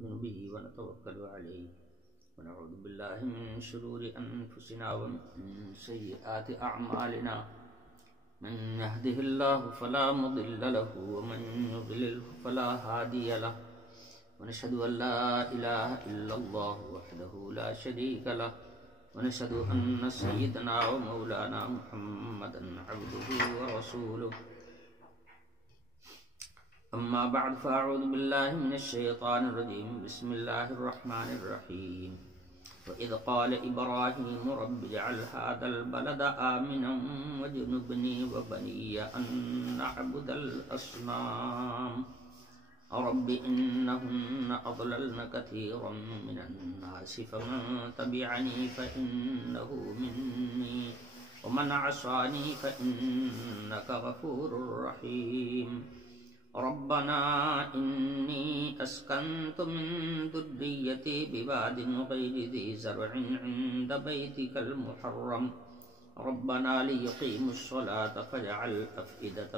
نؤمن به ونتوكل عليه ونعوذ بالله من شرور أنفسنا ومن سيئات أعمالنا من يهده الله فلا مضل له ومن يضلل فلا هادي له ونشهد أن لا إله إلا الله وحده لا شريك له ونشهد أن سيدنا ومولانا محمدا عبده ورسوله أما بعد فأعوذ بالله من الشيطان الرجيم بسم الله الرحمن الرحيم وإذ قال إبراهيم رب اجعل هذا البلد آمنا واجنبني وبني أن نعبد الأصنام رب إنهن أضللن كثيرا من الناس فمن تبعني فإنه مني ومن عصاني فإنك غفور رحيم ربنا إني أسكنت من ذريتي بواد غير ذي زرع عند بيتك المحرم ربنا ليقيموا الصلاة فاجعل أفئدة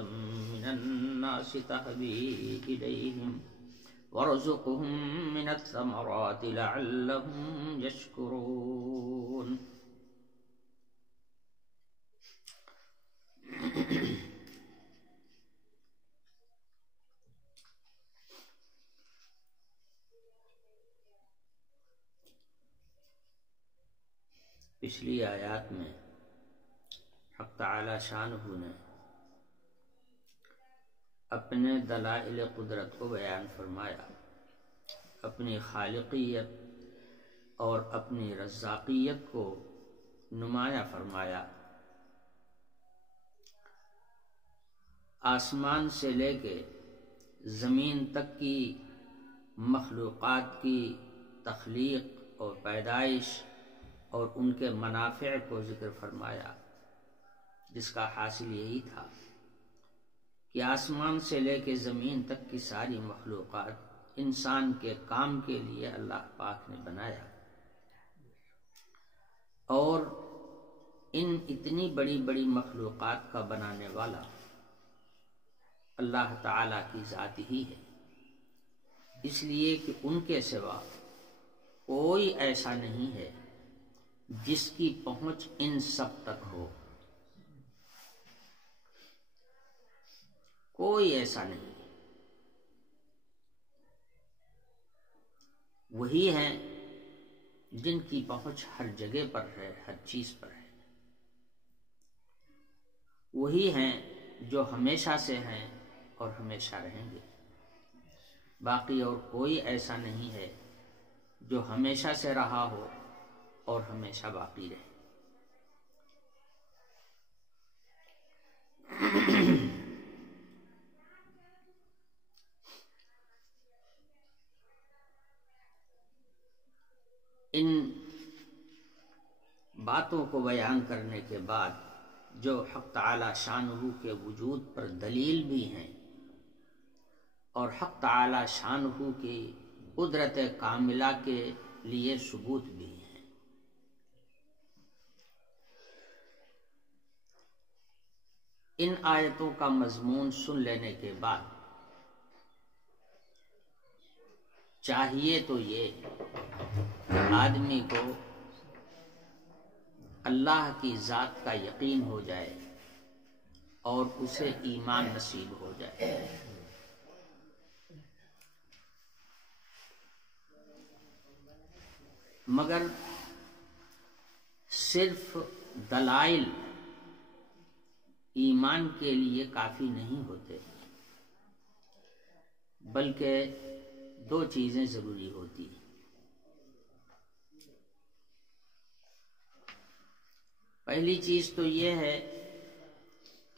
من الناس تهوي إليهم وارزقهم من الثمرات لعلهم يشكرون. پچھلی آیات میں حق تعالی شانہ نے اپنے دلائل قدرت کو بیان فرمایا، اپنی خالقیت اور اپنی رزاقیت کو نمایاں فرمایا. آسمان سے لے کے زمین تک کی مخلوقات کی تخلیق اور پیدائش اور ان کے منافع کو ذکر فرمایا، جس کا حاصل یہی تھا کہ آسمان سے لے کے زمین تک کی ساری مخلوقات انسان کے کام کے لیے اللہ پاک نے بنایا، اور ان اتنی بڑی بڑی مخلوقات کا بنانے والا اللہ تعالی کی ذات ہی ہے، اس لیے کہ ان کے سوا کوئی ایسا نہیں ہے جس کی پہنچ ان سب تک ہو. کوئی ایسا نہیں. وہی ہیں جن کی پہنچ ہر جگہ پر ہے، ہر چیز پر ہے. وہی ہیں جو ہمیشہ سے ہیں اور ہمیشہ رہیں گے. باقی اور کوئی ایسا نہیں ہے جو ہمیشہ سے رہا ہو اور ہمیشہ باقی رہے. ان باتوں کو بیان کرنے کے بعد جو حق تعالی شانہ کے وجود پر دلیل بھی ہیں اور حق تعالی شانہ کی قدرت کاملہ کے لیے ثبوت بھی ہیں، ان آیتوں کا مضمون سن لینے کے بعد چاہیے تو یہ آدمی کو اللہ کی ذات کا یقین ہو جائے اور اسے ایمان نصیب ہو جائے. مگر صرف دلائل ایمان کے لیے کافی نہیں ہوتے، بلکہ دو چیزیں ضروری ہوتی ہیں. پہلی چیز تو یہ ہے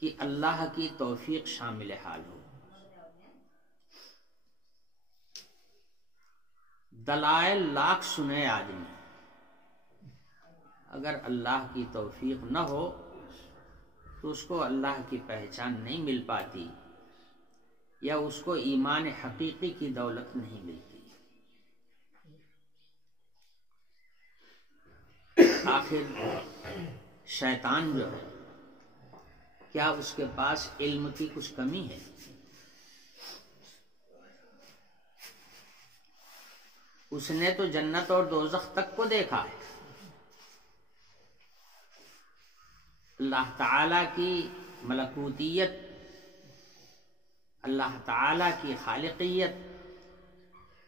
کہ اللہ کی توفیق شامل حال ہو. دلائل لاکھ سنے آدمی، اگر اللہ کی توفیق نہ ہو تو اس کو اللہ کی پہچان نہیں مل پاتی یا اس کو ایمان حقیقی کی دولت نہیں ملتی. آخر شیطان جو ہے، کیا اس کے پاس علم کی کچھ کمی ہے؟ اس نے تو جنت اور دوزخ تک کو دیکھا ہے۔ اللہ تعالی کی ملکوتیت، اللہ تعالی کی خالقیت،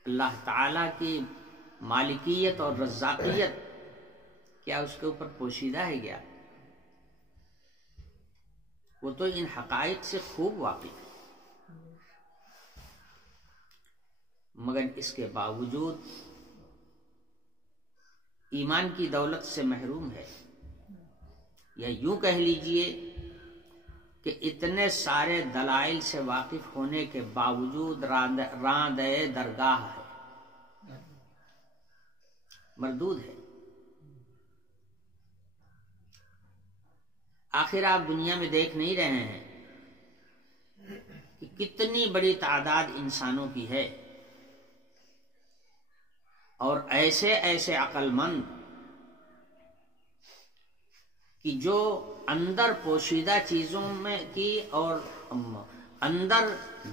اللہ تعالی کی مالکیت اور رزاقیت کیا اس کے اوپر پوشیدہ ہے کیا؟ وہ تو ان حقائق سے خوب واقف ہے، مگر اس کے باوجود ایمان کی دولت سے محروم ہے، یا یوں کہہ لیجئے کہ اتنے سارے دلائل سے واقف ہونے کے باوجود راندے درگاہ ہے، مردود ہے۔ آخر آپ دنیا میں دیکھ نہیں رہے ہیں کہ کتنی بڑی تعداد انسانوں کی ہے، اور ایسے ایسے عقل مند کہ جو اندر پوشیدہ چیزوں میں کی اور اندر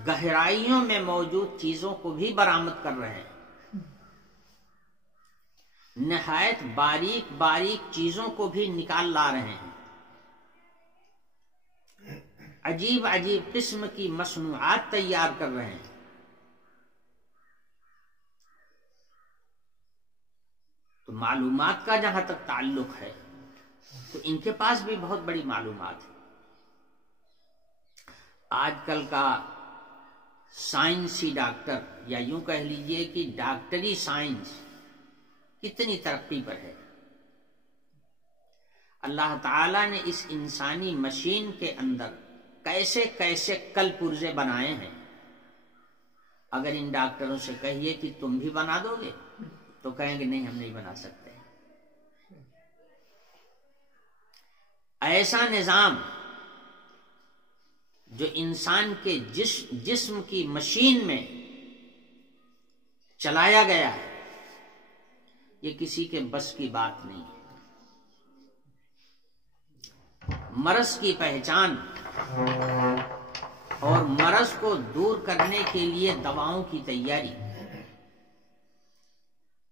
گہرائیوں میں موجود چیزوں کو بھی برآمد کر رہے ہیں، نہایت باریک باریک چیزوں کو بھی نکال لا رہے ہیں، عجیب عجیب قسم کی مصنوعات تیار کر رہے ہیں۔ تو معلومات کا جہاں تک تعلق ہے تو ان کے پاس بھی بہت بڑی معلومات ہے۔ آج کل کا سائنسی ڈاکٹر، یا یوں کہہ لیجئے کہ ڈاکٹری سائنس کتنی ترقی پر ہے۔ اللہ تعالیٰ نے اس انسانی مشین کے اندر کیسے کیسے کل پرزے بنائے ہیں، اگر ان ڈاکٹروں سے کہیے کہ تم بھی بنا دو گے تو کہیں گے نہیں، ہم نہیں بنا سکتے۔ ایسا نظام جو انسان کے جسم کی مشین میں چلایا گیا ہے، یہ کسی کے بس کی بات نہیں ہے۔ مرض کی پہچان اور مرض کو دور کرنے کے لیے دواؤں کی تیاری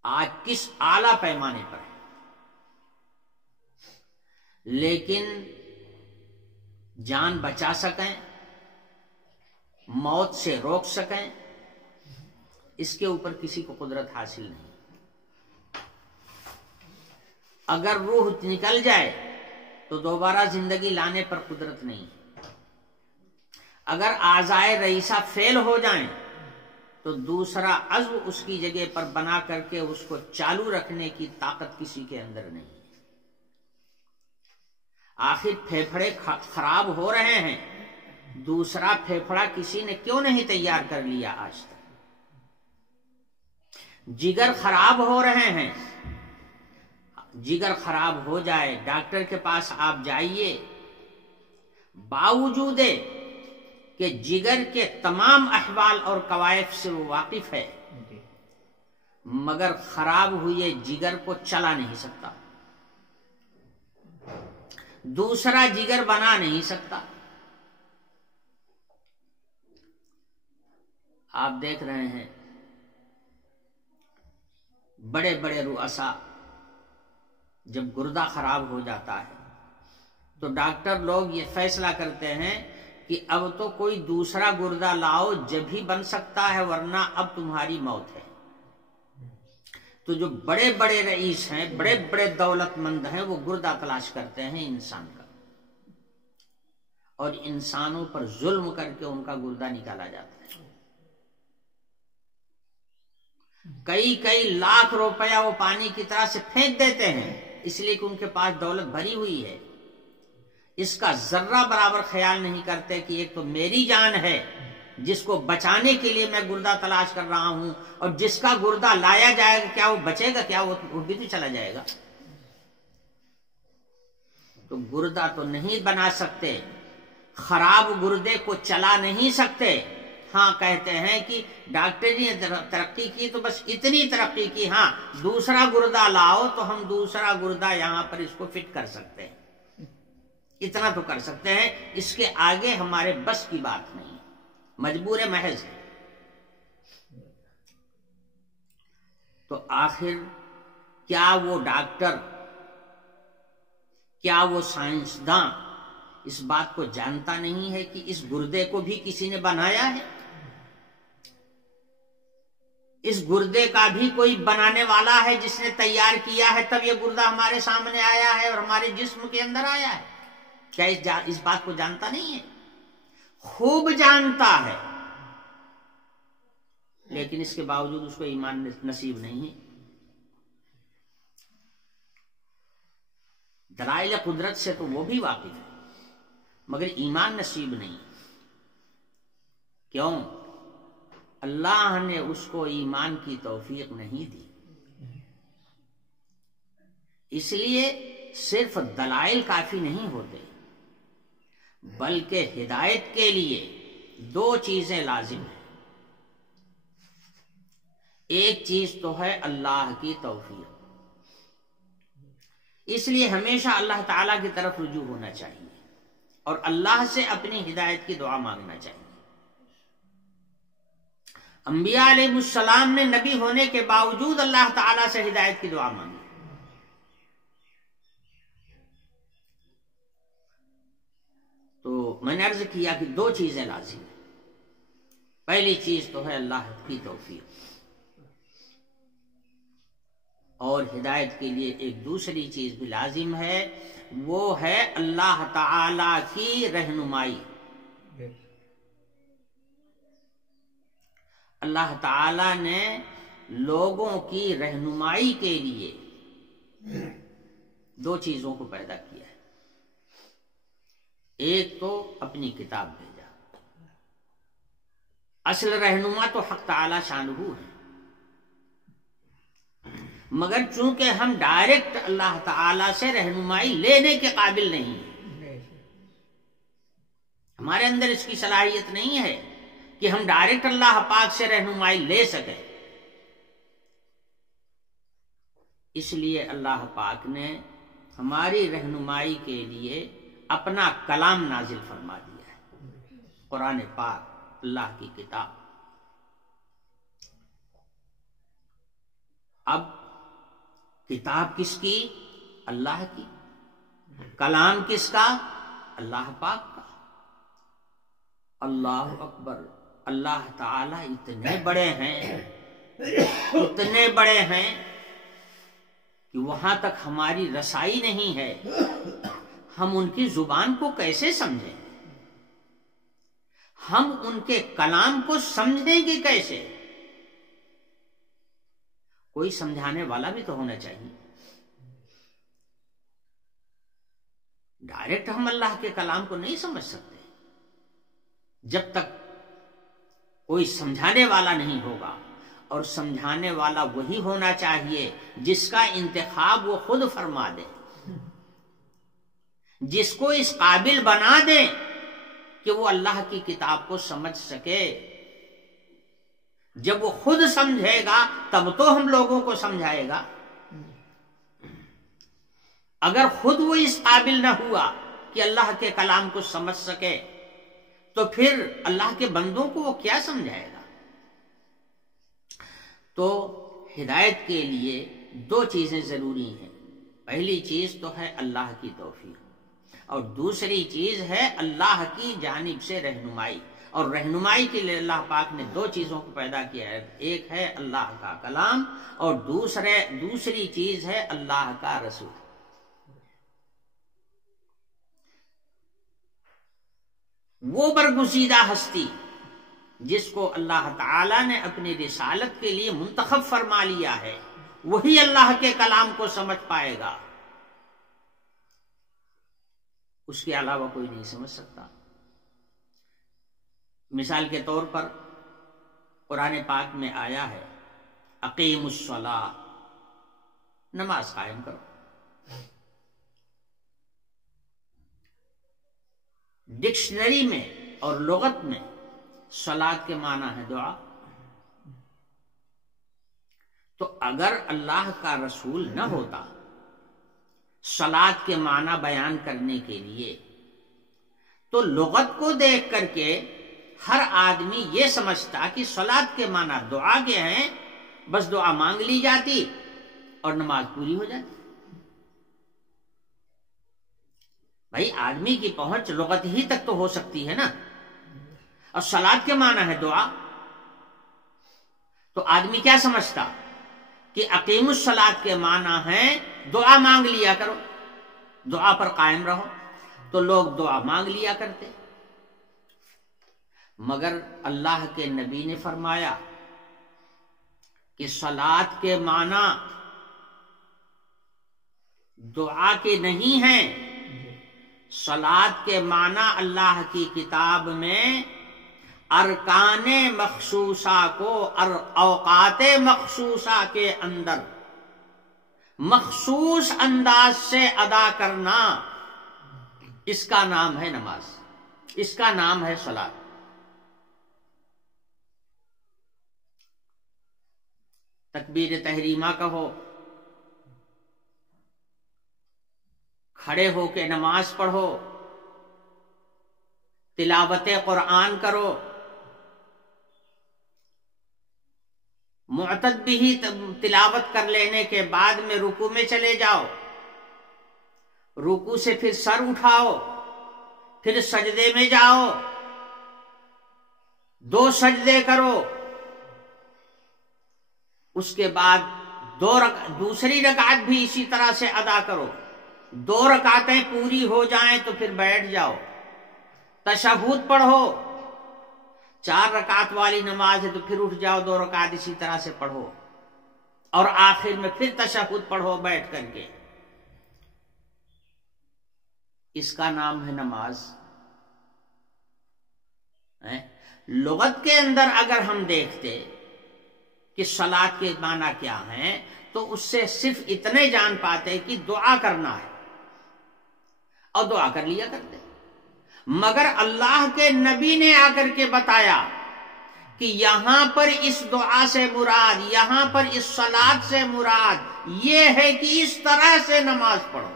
آج کس اعلیٰ پیمانے پر ہے، لیکن جان بچا سکیں، موت سے روک سکیں، اس کے اوپر کسی کو قدرت حاصل نہیں۔ اگر روح نکل جائے تو دوبارہ زندگی لانے پر قدرت نہیں۔ اگر اعضائے رئیسہ فیل ہو جائیں تو دوسرا عضو اس کی جگہ پر بنا کر کے اس کو چالو رکھنے کی طاقت کسی کے اندر نہیں۔ آخر پھیپھڑے خراب ہو رہے ہیں، دوسرا پھیپھڑا کسی نے کیوں نہیں تیار کر لیا آج تک؟ جگر خراب ہو رہے ہیں، جگر خراب ہو جائے، ڈاکٹر کے پاس آپ جائیے، باوجود کہ جگر کے تمام احوال اور کوائف سے وہ واقف ہے، مگر خراب ہوئے جگر کو چلا نہیں سکتا، دوسرا جگر بنا نہیں سکتا۔ آپ دیکھ رہے ہیں بڑے بڑے رؤساء جب گردہ خراب ہو جاتا ہے تو ڈاکٹر لوگ یہ فیصلہ کرتے ہیں کہ اب تو کوئی دوسرا گردہ لاؤ جب ہی بن سکتا ہے، ورنہ اب تمہاری موت ہے۔ تو جو بڑے بڑے رئیس ہیں، بڑے بڑے دولت مند ہیں، وہ گردہ تلاش کرتے ہیں انسان کا، اور انسانوں پر ظلم کر کے ان کا گردہ نکالا جاتا ہے۔ کئی کئی لاکھ روپیہ وہ پانی کی طرح سے پھینک دیتے ہیں، اس لیے کہ ان کے پاس دولت بھری ہوئی ہے۔ اس کا ذرہ برابر خیال نہیں کرتے کہ ایک تو میری جان ہے جس کو بچانے کے لیے میں گردہ تلاش کر رہا ہوں، اور جس کا گردہ لایا جائے گا کیا وہ بچے گا؟ کیا وہ بھی تو چلا جائے گا؟ تو گردہ تو نہیں بنا سکتے، خراب گردے کو چلا نہیں سکتے۔ ہاں کہتے ہیں کہ ڈاکٹر نے ترقی کی تو بس اتنی ترقی کی، ہاں دوسرا گردہ لاؤ تو ہم دوسرا گردہ یہاں پر اس کو فٹ کر سکتے ہیں، اتنا تو کر سکتے ہیں، اس کے آگے ہمارے بس کی بات نہیں، مجبور محض ہے۔ تو آخر کیا وہ ڈاکٹر، کیا وہ سائنسداں اس بات کو جانتا نہیں ہے کہ اس گردے کو بھی کسی نے بنایا ہے؟ اس گردے کا بھی کوئی بنانے والا ہے جس نے تیار کیا ہے، تب یہ گردہ ہمارے سامنے آیا ہے اور ہمارے جسم کے اندر آیا ہے۔ کیا اس بات کو جانتا نہیں ہے؟ خوب جانتا ہے، لیکن اس کے باوجود اس کو ایمان نصیب نہیں ہے۔ دلائل قدرت سے تو وہ بھی واقف ہے، مگر ایمان نصیب نہیں۔ کیوں؟ اللہ نے اس کو ایمان کی توفیق نہیں دی۔ اس لیے صرف دلائل کافی نہیں ہوتے، بلکہ ہدایت کے لیے دو چیزیں لازم ہیں۔ ایک چیز تو ہے اللہ کی توفیق، اس لیے ہمیشہ اللہ تعالیٰ کی طرف رجوع ہونا چاہیے اور اللہ سے اپنی ہدایت کی دعا مانگنا چاہیے۔ انبیاء علیہ السلام نے نبی ہونے کے باوجود اللہ تعالیٰ سے ہدایت کی دعا مانگی۔ تو میں نے عرض کیا کہ دو چیزیں لازم ہیں۔ پہلی چیز تو ہے اللہ کی توفیق، اور ہدایت کے لیے ایک دوسری چیز بھی لازم ہے، وہ ہے اللہ تعالی کی رہنمائی۔ اللہ تعالی نے لوگوں کی رہنمائی کے لیے دو چیزوں کو پیدا کیا ہے۔ ایک تو اپنی کتاب بھیجا، اصل رہنما تو حق تعالی شانہ ہے، مگر چونکہ ہم ڈائریکٹ اللہ تعالی سے رہنمائی لینے کے قابل نہیں ہیں، ہمارے اندر اس کی صلاحیت نہیں ہے کہ ہم ڈائریکٹ اللہ پاک سے رہنمائی لے سکیں۔ اس لیے اللہ پاک نے ہماری رہنمائی کے لیے اپنا کلام نازل فرما دیا ہے، قرآن پاک، اللہ کی کتاب۔ اب کتاب کس کی؟ اللہ کی۔ کلام کس کا؟ اللہ پاک کا۔ اللہ اکبر! اللہ تعالی اتنے بڑے ہیں، اتنے بڑے ہیں کہ وہاں تک ہماری رسائی نہیں ہے، ہم ان کی زبان کو کیسے سمجھیں؟ ہم ان کے کلام کو سمجھیں گے کیسے؟ کوئی سمجھانے والا بھی تو ہونا چاہیے۔ ڈائریکٹ ہم اللہ کے کلام کو نہیں سمجھ سکتے جب تک کوئی سمجھانے والا نہیں ہوگا، اور سمجھانے والا وہی ہونا چاہیے جس کا انتخاب وہ خود فرما دے، جس کو اس قابل بنا دے کہ وہ اللہ کی کتاب کو سمجھ سکے۔ جب وہ خود سمجھے گا تب تو ہم لوگوں کو سمجھائے گا۔ اگر خود وہ اس قابل نہ ہوا کہ اللہ کے کلام کو سمجھ سکے تو پھر اللہ کے بندوں کو وہ کیا سمجھائے گا؟ تو ہدایت کے لیے دو چیزیں ضروری ہیں۔ پہلی چیز تو ہے اللہ کی توفیق، اور دوسری چیز ہے اللہ کی جانب سے رہنمائی۔ اور رہنمائی کے لیے اللہ پاک نے دو چیزوں کو پیدا کیا ہے، ایک ہے اللہ کا کلام اور دوسری چیز ہے اللہ کا رسول۔ وہ برگزیدہ ہستی جس کو اللہ تعالی نے اپنی رسالت کے لیے منتخب فرما لیا ہے، وہی اللہ کے کلام کو سمجھ پائے گا، اس کے علاوہ کوئی نہیں سمجھ سکتا۔ مثال کے طور پر قرآن پاک میں آیا ہے اقیم الصلاۃ، نماز قائم کرو۔ ڈکشنری میں اور لغت میں صلاۃ کے معنی ہے دعا۔ تو اگر اللہ کا رسول نہ ہوتا صلاۃ کے معنی بیان کرنے کے لیے، تو لغت کو دیکھ کر کے ہر آدمی یہ سمجھتا کہ صلاۃ کے معنی دعا کے ہیں، بس دعا مانگ لی جاتی اور نماز پوری ہو جاتی۔ بھائی آدمی کی پہنچ لغت ہی تک تو ہو سکتی ہے نا، اور صلاۃ کے معنی ہے دعا، تو آدمی کیا سمجھتا کہ اقیم الصلاۃ کے معنی ہے دعا مانگ لیا کرو، دعا پر قائم رہو، تو لوگ دعا مانگ لیا کرتے، مگر اللہ کے نبی نے فرمایا کہ صلاۃ کے معنی دعا کے نہیں ہیں، صلاۃ کے معنی اللہ کی کتاب میں ارکان مخصوصہ کو اوقات مخصوصہ کے اندر مخصوص انداز سے ادا کرنا، اس کا نام ہے نماز، اس کا نام ہے صلاۃ۔ تکبیر تحریمہ کہو، کھڑے ہو کے نماز پڑھو، تلاوت قرآن کرو، معتد بھی تلاوت کر لینے کے بعد میں رکوع میں چلے جاؤ، رکوع سے پھر سر اٹھاؤ، پھر سجدے میں جاؤ، 2 سجدے کرو، اس کے بعد دوسری رکعت بھی اسی طرح سے ادا کرو، 2 رکعتیں پوری ہو جائیں تو پھر بیٹھ جاؤ، تشہد پڑھو، 4 رکعت والی نماز ہے تو پھر اٹھ جاؤ، 2 رکعت اسی طرح سے پڑھو، اور آخر میں پھر تشہد پڑھو بیٹھ کر کے، اس کا نام ہے نماز۔ لغت کے اندر اگر ہم دیکھتے کہ صلاۃ کے معنی کیا ہیں تو اس سے صرف اتنے جان پاتے کہ دعا کرنا ہے، اور دعا کر لیا کرتے، مگر اللہ کے نبی نے آ کر کے بتایا کہ یہاں پر اس دعا سے مراد، یہاں پر اس صلاۃ سے مراد یہ ہے کہ اس طرح سے نماز پڑھو،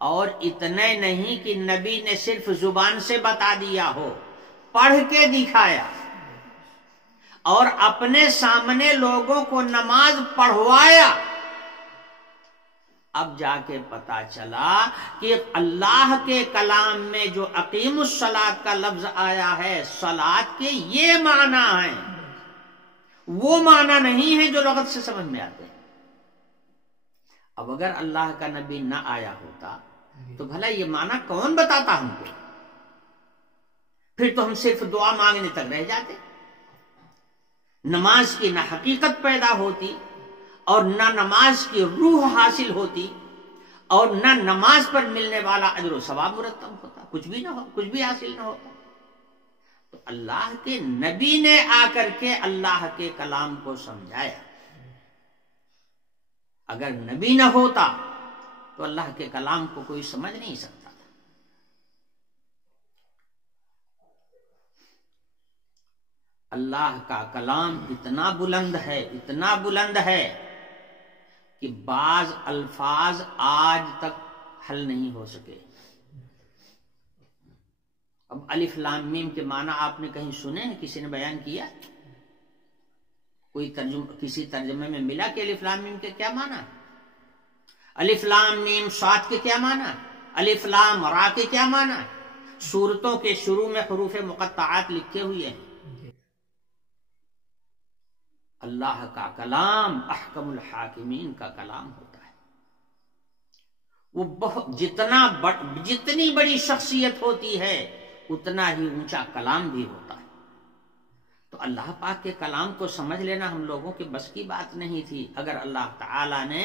اور اتنے نہیں کہ نبی نے صرف زبان سے بتا دیا ہو، پڑھ کے دکھایا، اور اپنے سامنے لوگوں کو نماز پڑھوایا۔ اب جا کے پتا چلا کہ اللہ کے کلام میں جو اقیم الصلاۃ کا لفظ آیا ہے، صلاۃ کے یہ معنی ہیں، وہ معنی نہیں ہے جو لغت سے سمجھ میں آتے ہیں۔ اب اگر اللہ کا نبی نہ آیا ہوتا تو بھلا یہ معنی کون بتاتا ہم کو؟ پھر تو ہم صرف دعا مانگنے تک رہ جاتے، نماز کی نہ حقیقت پیدا ہوتی، اور نہ نماز کی روح حاصل ہوتی، اور نہ نماز پر ملنے والا اجر و ثواب مرتب ہوتا، کچھ بھی نہ ہو، کچھ بھی حاصل نہ ہوتا۔ تو اللہ کے نبی نے آ کر کے اللہ کے کلام کو سمجھایا، اگر نبی نہ ہوتا تو اللہ کے کلام کو کوئی سمجھ نہیں سکتا تھا۔ اللہ کا کلام اتنا بلند ہے، اتنا بلند ہے کہ بعض الفاظ آج تک حل نہیں ہو سکے۔ اب الف لام میم کے معنی آپ نے کہیں سنے ہیں؟ کسی نے بیان کیا؟ کوئی کسی ترجمے میں ملا کہ الف لام میم کے کیا معنی؟ الف لام میم صاد کے کیا معنی؟ الف لام را کے کیا معنی؟ سورتوں کے شروع میں حروف مقطعات لکھے ہوئے ہیں۔ اللہ کا کلام احکم الحاکمین کا کلام ہوتا ہے، وہ جتنی بڑی شخصیت ہوتی ہے اتنا ہی اونچا کلام بھی ہوتا ہے۔ تو اللہ پاک کے کلام کو سمجھ لینا ہم لوگوں کے بس کی بات نہیں تھی اگر اللہ تعالی نے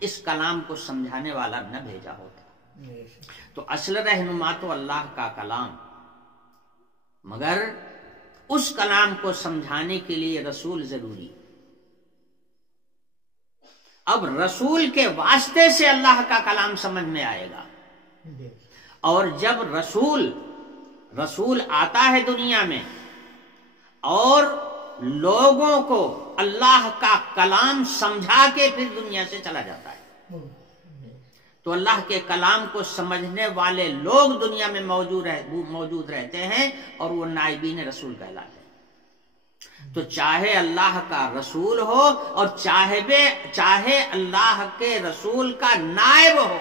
اس کلام کو سمجھانے والا نہ بھیجا ہوتا۔ تو اصل رہنما تو اللہ کا کلام، مگر اس کلام کو سمجھانے کے لیے رسول ضروری۔ اب رسول کے واسطے سے اللہ کا کلام سمجھ میں آئے گا، اور جب رسول آتا ہے دنیا میں اور لوگوں کو اللہ کا کلام سمجھا کے پھر دنیا سے چلا جاتا ہے، تو اللہ کے کلام کو سمجھنے والے لوگ دنیا میں موجود رہتے ہیں، اور وہ نائبین رسول کہلاتے ہیں۔ تو چاہے اللہ کا رسول ہو اور چاہے اللہ کے رسول کا نائب ہو،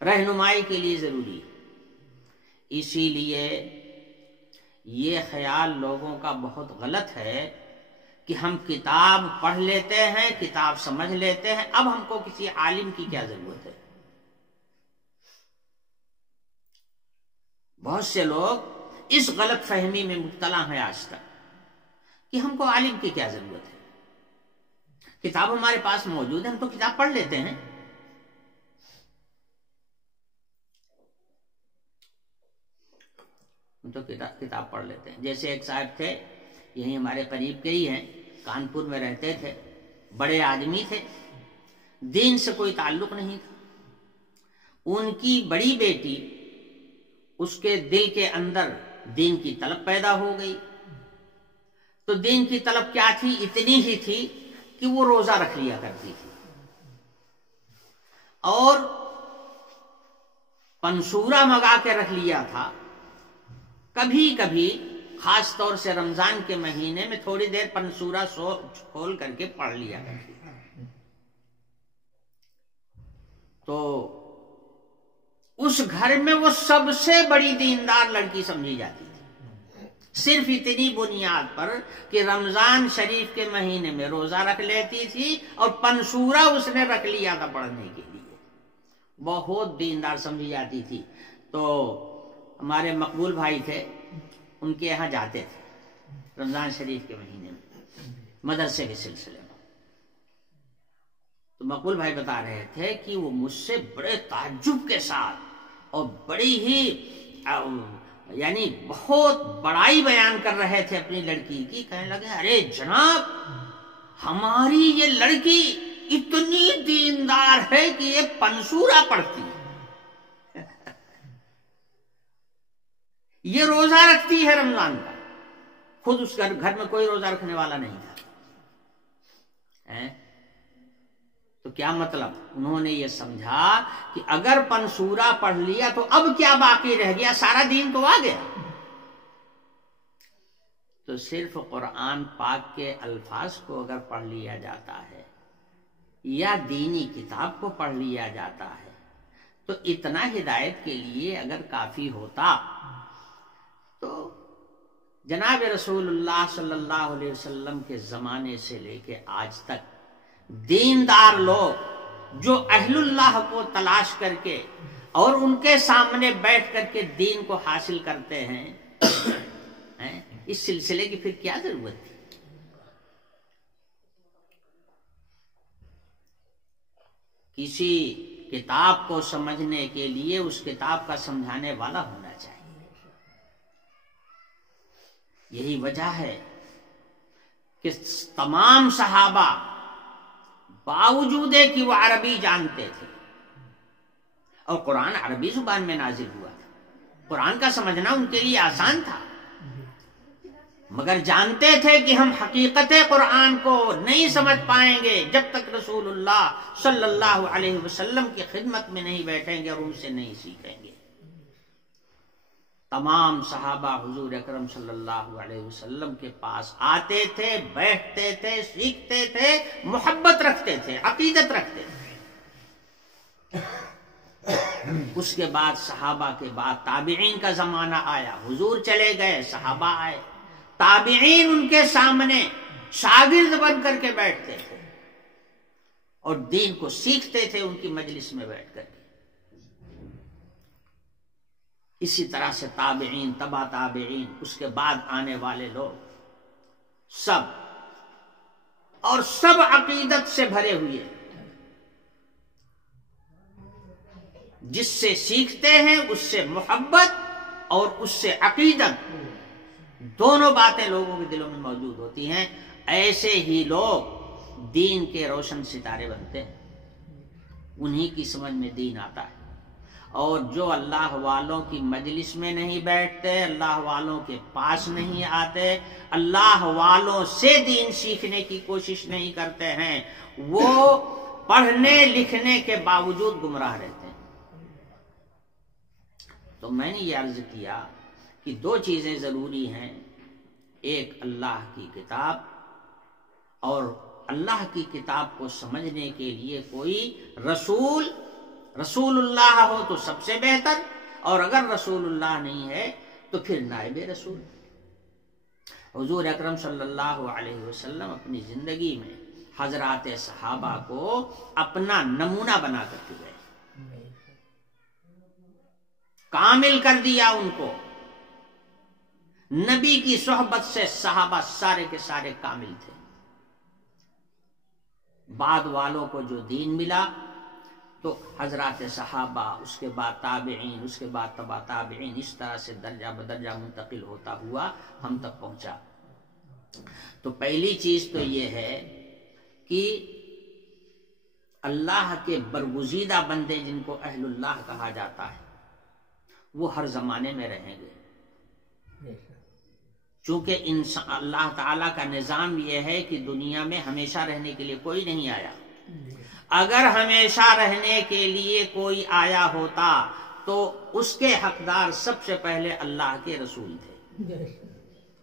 رہنمائی کے لیے ضروری ہے۔ اسی لیے یہ خیال لوگوں کا بہت غلط ہے کہ ہم کتاب پڑھ لیتے ہیں، کتاب سمجھ لیتے ہیں، اب ہم کو کسی عالم کی کیا ضرورت ہے۔ بہت سے لوگ اس غلط فہمی میں مبتلا ہیں آج تک کہ ہم کو عالم کی کیا ضرورت ہے، کتاب ہمارے پاس موجود ہے، ہم تو کتاب پڑھ لیتے ہیں۔ ہم تو کتاب پڑھ لیتے ہیں۔ جیسے ایک صاحب تھے، یہیں ہمارے قریب کے ہی ہیں، کانپور میں رہتے تھے، بڑے آدمی تھے، دین سے کوئی تعلق نہیں تھا۔ ان کی بڑی بیٹی، اس کے دل کے اندر دین کی طلب پیدا ہو گئی۔ تو دین کی طلب کیا تھی؟ اتنی ہی تھی کہ وہ روزہ رکھ لیا کرتی تھی، اور پنسورا منگا کے رکھ لیا تھا۔ کبھی کبھی خاص طور سے رمضان کے مہینے میں تھوڑی دیر پنسورا کھول کر کے پڑھ لیا کرتی تھی۔ تو اس گھر میں وہ سب سے بڑی دیندار لڑکی سمجھی جاتی تھی، صرف اتنی بنیاد پر کہ رمضان شریف کے مہینے میں روزہ رکھ لیتی تھی اور پنسورا اس نے رکھ لیا تھا پڑھنے کے لیے، بہت دیندار سمجھی جاتی تھی۔ تو ہمارے مقبول بھائی تھے، ان کے یہاں جاتے تھے رمضان شریف کے مہینے میں مدرسے کے سلسلے میں۔ تو مقبول بھائی بتا رہے تھے کہ وہ مجھ سے بڑے تعجب کے ساتھ اور بڑی ہی یعنی بہت بڑائی بیان کر رہے تھے اپنی لڑکی کی۔ کہنے لگے، ارے جناب، ہماری یہ لڑکی اتنی دیندار ہے کہ یہ پنسورا پڑھتی ہے، یہ روزہ رکھتی ہے رمضان کا، خود اس گھر میں کوئی روزہ رکھنے والا نہیں تھا۔ تو کیا مطلب؟ انہوں نے یہ سمجھا کہ اگر پنسورا پڑھ لیا تو اب کیا باقی رہ گیا، سارا دین تو آ گیا۔ تو صرف قرآن پاک کے الفاظ کو اگر پڑھ لیا جاتا ہے یا دینی کتاب کو پڑھ لیا جاتا ہے تو اتنا ہدایت کے لیے اگر کافی ہوتا تو جناب رسول اللہ صلی اللہ علیہ وسلم کے زمانے سے لے کے آج تک دیندار لوگ جو اہل اللہ کو تلاش کر کے اور ان کے سامنے بیٹھ کر کے دین کو حاصل کرتے ہیں، اس سلسلے کی پھر کیا ضرورت تھی؟ کسی کتاب کو سمجھنے کے لیے اس کتاب کا سمجھانے والا ہونا چاہیے۔ یہی وجہ ہے کہ تمام صحابہ باوجود ہے کہ وہ عربی جانتے تھے اور قرآن عربی زبان میں نازل ہوا تھا، قرآن کا سمجھنا ان کے لیے آسان تھا، مگر جانتے تھے کہ ہم حقیقت قرآن کو نہیں سمجھ پائیں گے جب تک رسول اللہ صلی اللہ علیہ وسلم کی خدمت میں نہیں بیٹھیں گے اور ان سے نہیں سیکھیں گے۔ تمام صحابہ حضور اکرم صلی اللہ علیہ وسلم کے پاس آتے تھے، بیٹھتے تھے، سیکھتے تھے، محبت رکھتے تھے، عقیدت رکھتے تھے۔ اس کے بعد صحابہ کے بعد تابعین کا زمانہ آیا، حضور چلے گئے، صحابہ آئے، تابعین ان کے سامنے شاگرد بن کر کے بیٹھتے تھے اور دین کو سیکھتے تھے ان کی مجلس میں بیٹھ کر کے۔ اسی طرح سے تابعین، تبع تابعین، اس کے بعد آنے والے لوگ سب عقیدت سے بھرے ہوئے، جس سے سیکھتے ہیں اس سے محبت اور اس سے عقیدت، دونوں باتیں لوگوں کے دلوں میں موجود ہوتی ہیں۔ ایسے ہی لوگ دین کے روشن ستارے بنتے ہیں، انہی کی سمجھ میں دین آتا ہے۔ اور جو اللہ والوں کی مجلس میں نہیں بیٹھتے، اللہ والوں کے پاس نہیں آتے، اللہ والوں سے دین سیکھنے کی کوشش نہیں کرتے ہیں، وہ پڑھنے لکھنے کے باوجود گمراہ رہتے ہیں۔ تو میں نے یہ عرض کیا کہ دو چیزیں ضروری ہیں ایک اللہ کی کتاب، اور اللہ کی کتاب کو سمجھنے کے لیے کوئی رسول اللہ ہو تو سب سے بہتر، اور اگر رسول اللہ نہیں ہے تو پھر نائب رسول۔ حضور اکرم صلی اللہ علیہ وسلم اپنی زندگی میں حضرات صحابہ کو اپنا نمونہ بنا کرتے گئے، کامل کر دیا ان کو۔ نبی کی صحبت سے صحابہ سارے کے سارے کامل تھے۔ بعد والوں کو جو دین ملا تو حضرات صحابہ، اس کے بعد تابعین، اس کے بعد تبع تابعین، اس طرح سے درجہ بدرجہ منتقل ہوتا ہوا ہم تک پہنچا۔ تو پہلی چیز تو یہ ہے کہ اللہ کے برگزیدہ بندے جن کو اہل اللہ کہا جاتا ہے وہ ہر زمانے میں رہیں گے، چونکہ اللہ تعالیٰ کا نظام یہ ہے کہ دنیا میں ہمیشہ رہنے کے لیے کوئی نہیں آیا۔ اگر ہمیشہ رہنے کے لیے کوئی آیا ہوتا تو اس کے حقدار سب سے پہلے اللہ کے رسول تھے۔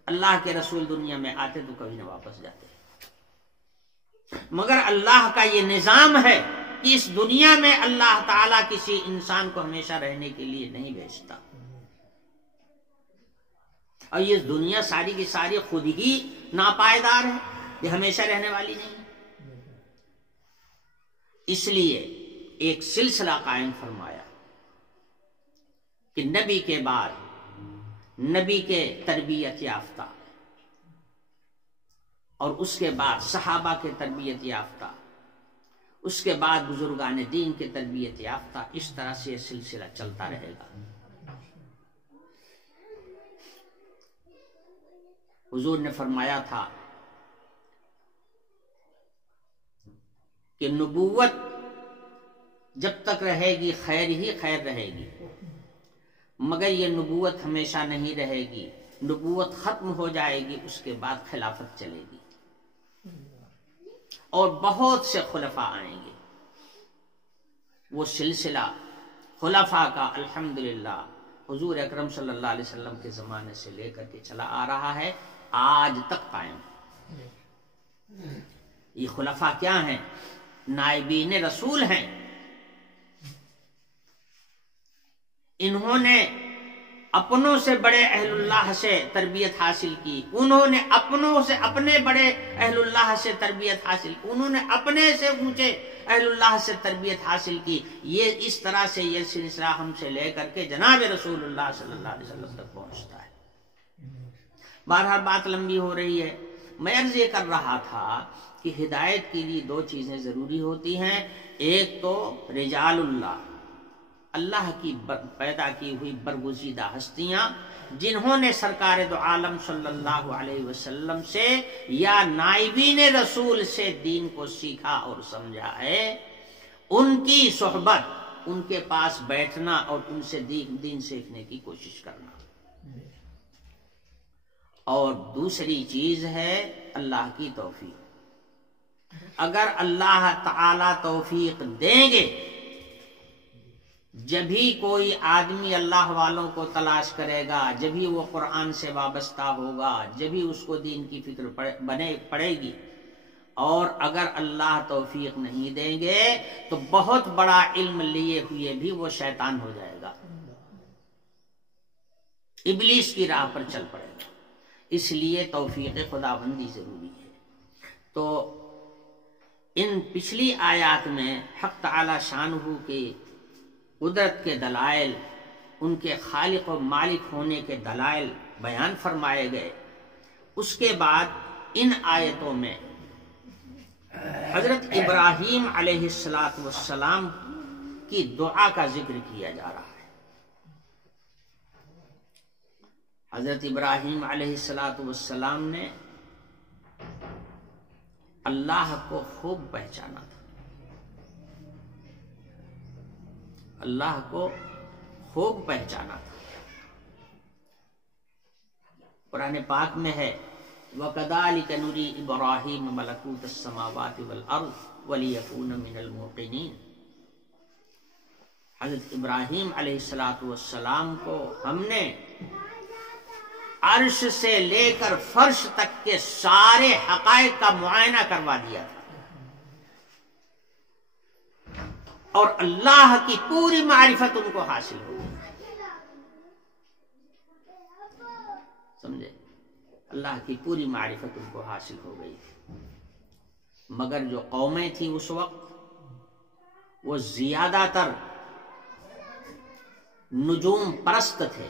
اللہ کے رسول دنیا میں آتے تو کبھی نہ واپس جاتے، مگر اللہ کا یہ نظام ہے کہ اس دنیا میں اللہ تعالیٰ کسی انسان کو ہمیشہ رہنے کے لیے نہیں بھیجتا، اور یہ دنیا ساری کی ساری خود ہی ناپائیدار ہے، یہ ہمیشہ رہنے والی نہیں ہے۔ اس لیے ایک سلسلہ قائم فرمایا کہ نبی کے بعد نبی کے تربیت یافتہ، اور اس کے بعد صحابہ کے تربیت یافتہ، اس کے بعد بزرگان دین کے تربیت یافتہ، اس طرح سے یہ سلسلہ چلتا رہے گا۔ حضور نے فرمایا تھا کہ نبوت جب تک رہے گی خیر ہی خیر رہے گی، مگر یہ نبوت ہمیشہ نہیں رہے گی، نبوت ختم ہو جائے گی، اس کے بعد خلافت چلے گی، اور بہت سے خلفاء آئیں گے۔ وہ سلسلہ خلفاء کا الحمدللہ حضور اکرم صلی اللہ علیہ وسلم کے زمانے سے لے کر کے چلا آ رہا ہے، آج تک قائم ہے۔ یہ خلفاء کیا ہیں؟ نائبین رسول ہیں۔ انہوں نے اپنوں سے بڑے اہل اللہ سے تربیت حاصل کی، انہوں نے اپنوں سے اپنے بڑے اہل اللہ سے تربیت حاصل کی، انہوں نے اپنے سے اونچے اہل اللہ سے تربیت حاصل کی۔ یہ اس طرح سے یہ سلسلہ ہم سے لے کر کے جناب رسول اللہ صلی اللہ علیہ وسلم تک پہنچتا ہے۔ بہرحال بات لمبی ہو رہی ہے، میں عرض یہ کر رہا تھا کہ ہدایت کے لیے دو چیزیں ضروری ہوتی ہیں، ایک تو رجال اللہ کی پیدا کی ہوئی برگزیدہ ہستیاں جنہوں نے سرکار دو عالم صلی اللہ علیہ وسلم سے یا نائبین رسول سے دین کو سیکھا اور سمجھا ہے، ان کی صحبت، ان کے پاس بیٹھنا اور ان سے دین سیکھنے کی کوشش کرنا۔ اور دوسری چیز ہے اللہ کی توفیق۔ اگر اللہ تعالی توفیق دیں گے، جبھی کوئی آدمی اللہ والوں کو تلاش کرے گا، جبھی وہ قرآن سے وابستہ ہوگا، جبھی اس کو دین کی فکر پڑے گی۔ اور اگر اللہ توفیق نہیں دیں گے تو بہت بڑا علم لیے ہوئے بھی وہ شیطان ہو جائے گا، ابلیس کی راہ پر چل پڑے گا۔ اس لیے توفیق خداوندی ضروری ہے۔ تو ان پچھلی آیات میں حق تعالی شانہ کے قدرت کے دلائل، ان کے خالق و مالک ہونے کے دلائل بیان فرمائے گئے۔ اس کے بعد ان آیتوں میں حضرت ابراہیم علیہ السلام کی دعا کا ذکر کیا جا رہا ہے۔ حضرت ابراہیم علیہ السلام نے اللہ کو خوب پہچانا تھا، اللہ کو خوب پہچانا تھا۔ قرآن پاک میں ہے وَكَذَلِكَ نُرِي إِبْرَاهِيمَ مَلَكُوتَ السَّمَاوَاتِ وَالْأَرْضِ وَلِيَكُونَ مِنَ الْمُوقِنِينَ۔ حضرت ابراہیم علیہ السلام کو ہم نے عرش سے لے کر فرش تک کے سارے حقائق کا معائنہ کروا دیا تھا، اور اللہ کی پوری معرفت ان کو حاصل ہو گئی. سمجھے؟ اللہ کی پوری معرفت ان کو حاصل ہو گئی. مگر جو قومیں تھیں اس وقت وہ زیادہ تر نجوم پرست تھے.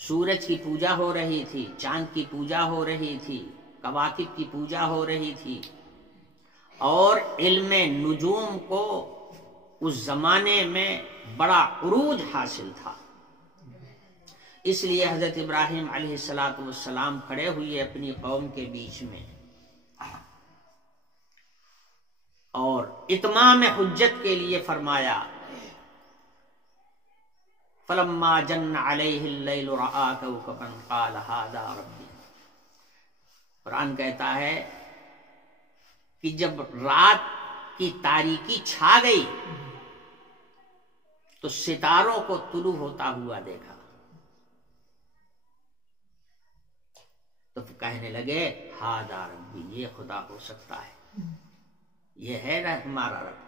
سورج کی پوجا ہو رہی تھی، چاند کی پوجا ہو رہی تھی، کواکب کی پوجا ہو رہی تھی، اور علم نجوم کو اس زمانے میں بڑا عروج حاصل تھا. اس لیے حضرت ابراہیم علیہ السلام کھڑے ہوئے اپنی قوم کے بیچ میں اور اتمام حجت کے لیے فرمایا فَلَمَّا جَنَّ عَلَيْهِ اللَّيْلُ رَآ كَوْكَبًا قَالَ هَذَا رَبِّي. قرآن کہتا ہے کہ جب رات کی تاریکی چھا گئی تو ستاروں کو طلوع ہوتا ہوا دیکھا، تو کہنے لگے ہاذا ربی، یہ خدا ہو سکتا ہے، یہ ہے ہمارا رب.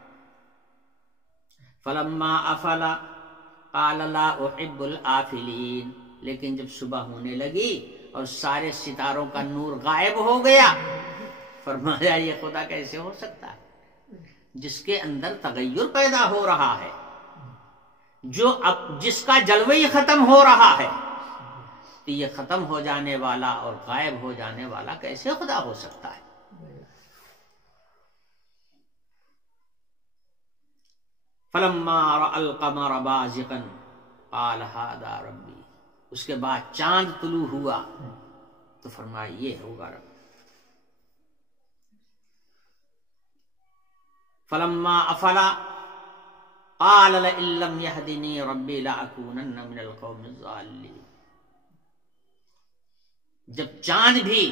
فلما افل قال لا احب الافلین. لیکن جب صبح ہونے لگی اور سارے ستاروں کا نور غائب ہو گیا، فرمایا یہ خدا کیسے ہو سکتا ہے جس کے اندر تغیر پیدا ہو رہا ہے، جو جس کا جلوہ ہی ختم ہو رہا ہے، تو یہ ختم ہو جانے والا اور غائب ہو جانے والا کیسے خدا ہو سکتا ہے. فلما رأى القمر بازغا قال هذا ربي. اس کے بعد چاند طلوع ہوا تو فرمایا یہ ہوگا رب. فلما افل قال لئن لم يهدني ربي لأكونن من القوم الضالين. جب چاند بھی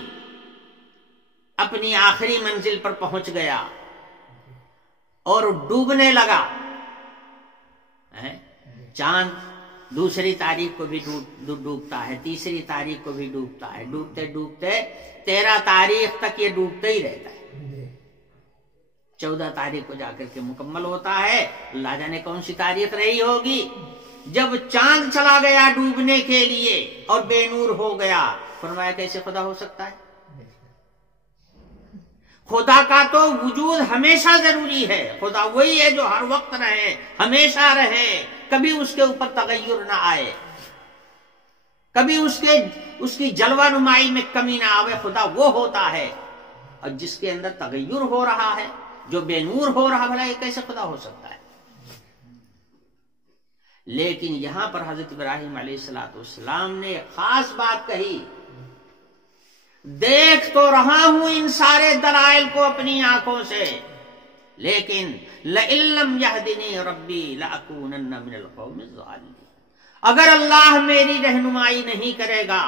اپنی آخری منزل پر پہنچ گیا اور ڈوبنے لگا، چاند دوسری تاریخ کو بھی ڈوبتا ہے، تیسری تاریخ کو بھی ڈوبتا ہے، ڈوبتے ڈوبتے 13 تاریخ تک یہ ڈوبتا ہی رہتا ہے. 14 تاریخ کو جا کر کے مکمل ہوتا ہے. اللہ جانے کون سی تاریخ رہی ہوگی. جب چاند چلا گیا ڈوبنے کے لیے اور بے نور ہو گیا، فرمایا کیسے خدا ہو سکتا ہے. خدا کا تو وجود ہمیشہ ضروری ہے. خدا وہی ہے جو ہر وقت رہے، ہمیشہ رہے، کبھی اس کے اوپر تغیر نہ آئے، کبھی اس کی جلوہ نمائی میں کمی نہ آئے. خدا وہ ہوتا ہے. اور جس کے اندر تغیر ہو رہا ہے، جو بے نور ہو رہا، بھلا یہ کیسے خدا ہو سکتا ہے. لیکن یہاں پر حضرت ابراہیم علیہ السلام نے خاص بات کہی، دیکھ تو رہا ہوں ان سارے دلائل کو اپنی آنکھوں سے، لیکن لئن لم یہدنی ربی لأکونن من القوم الضالین. اگر اللہ میری رہنمائی نہیں کرے گا،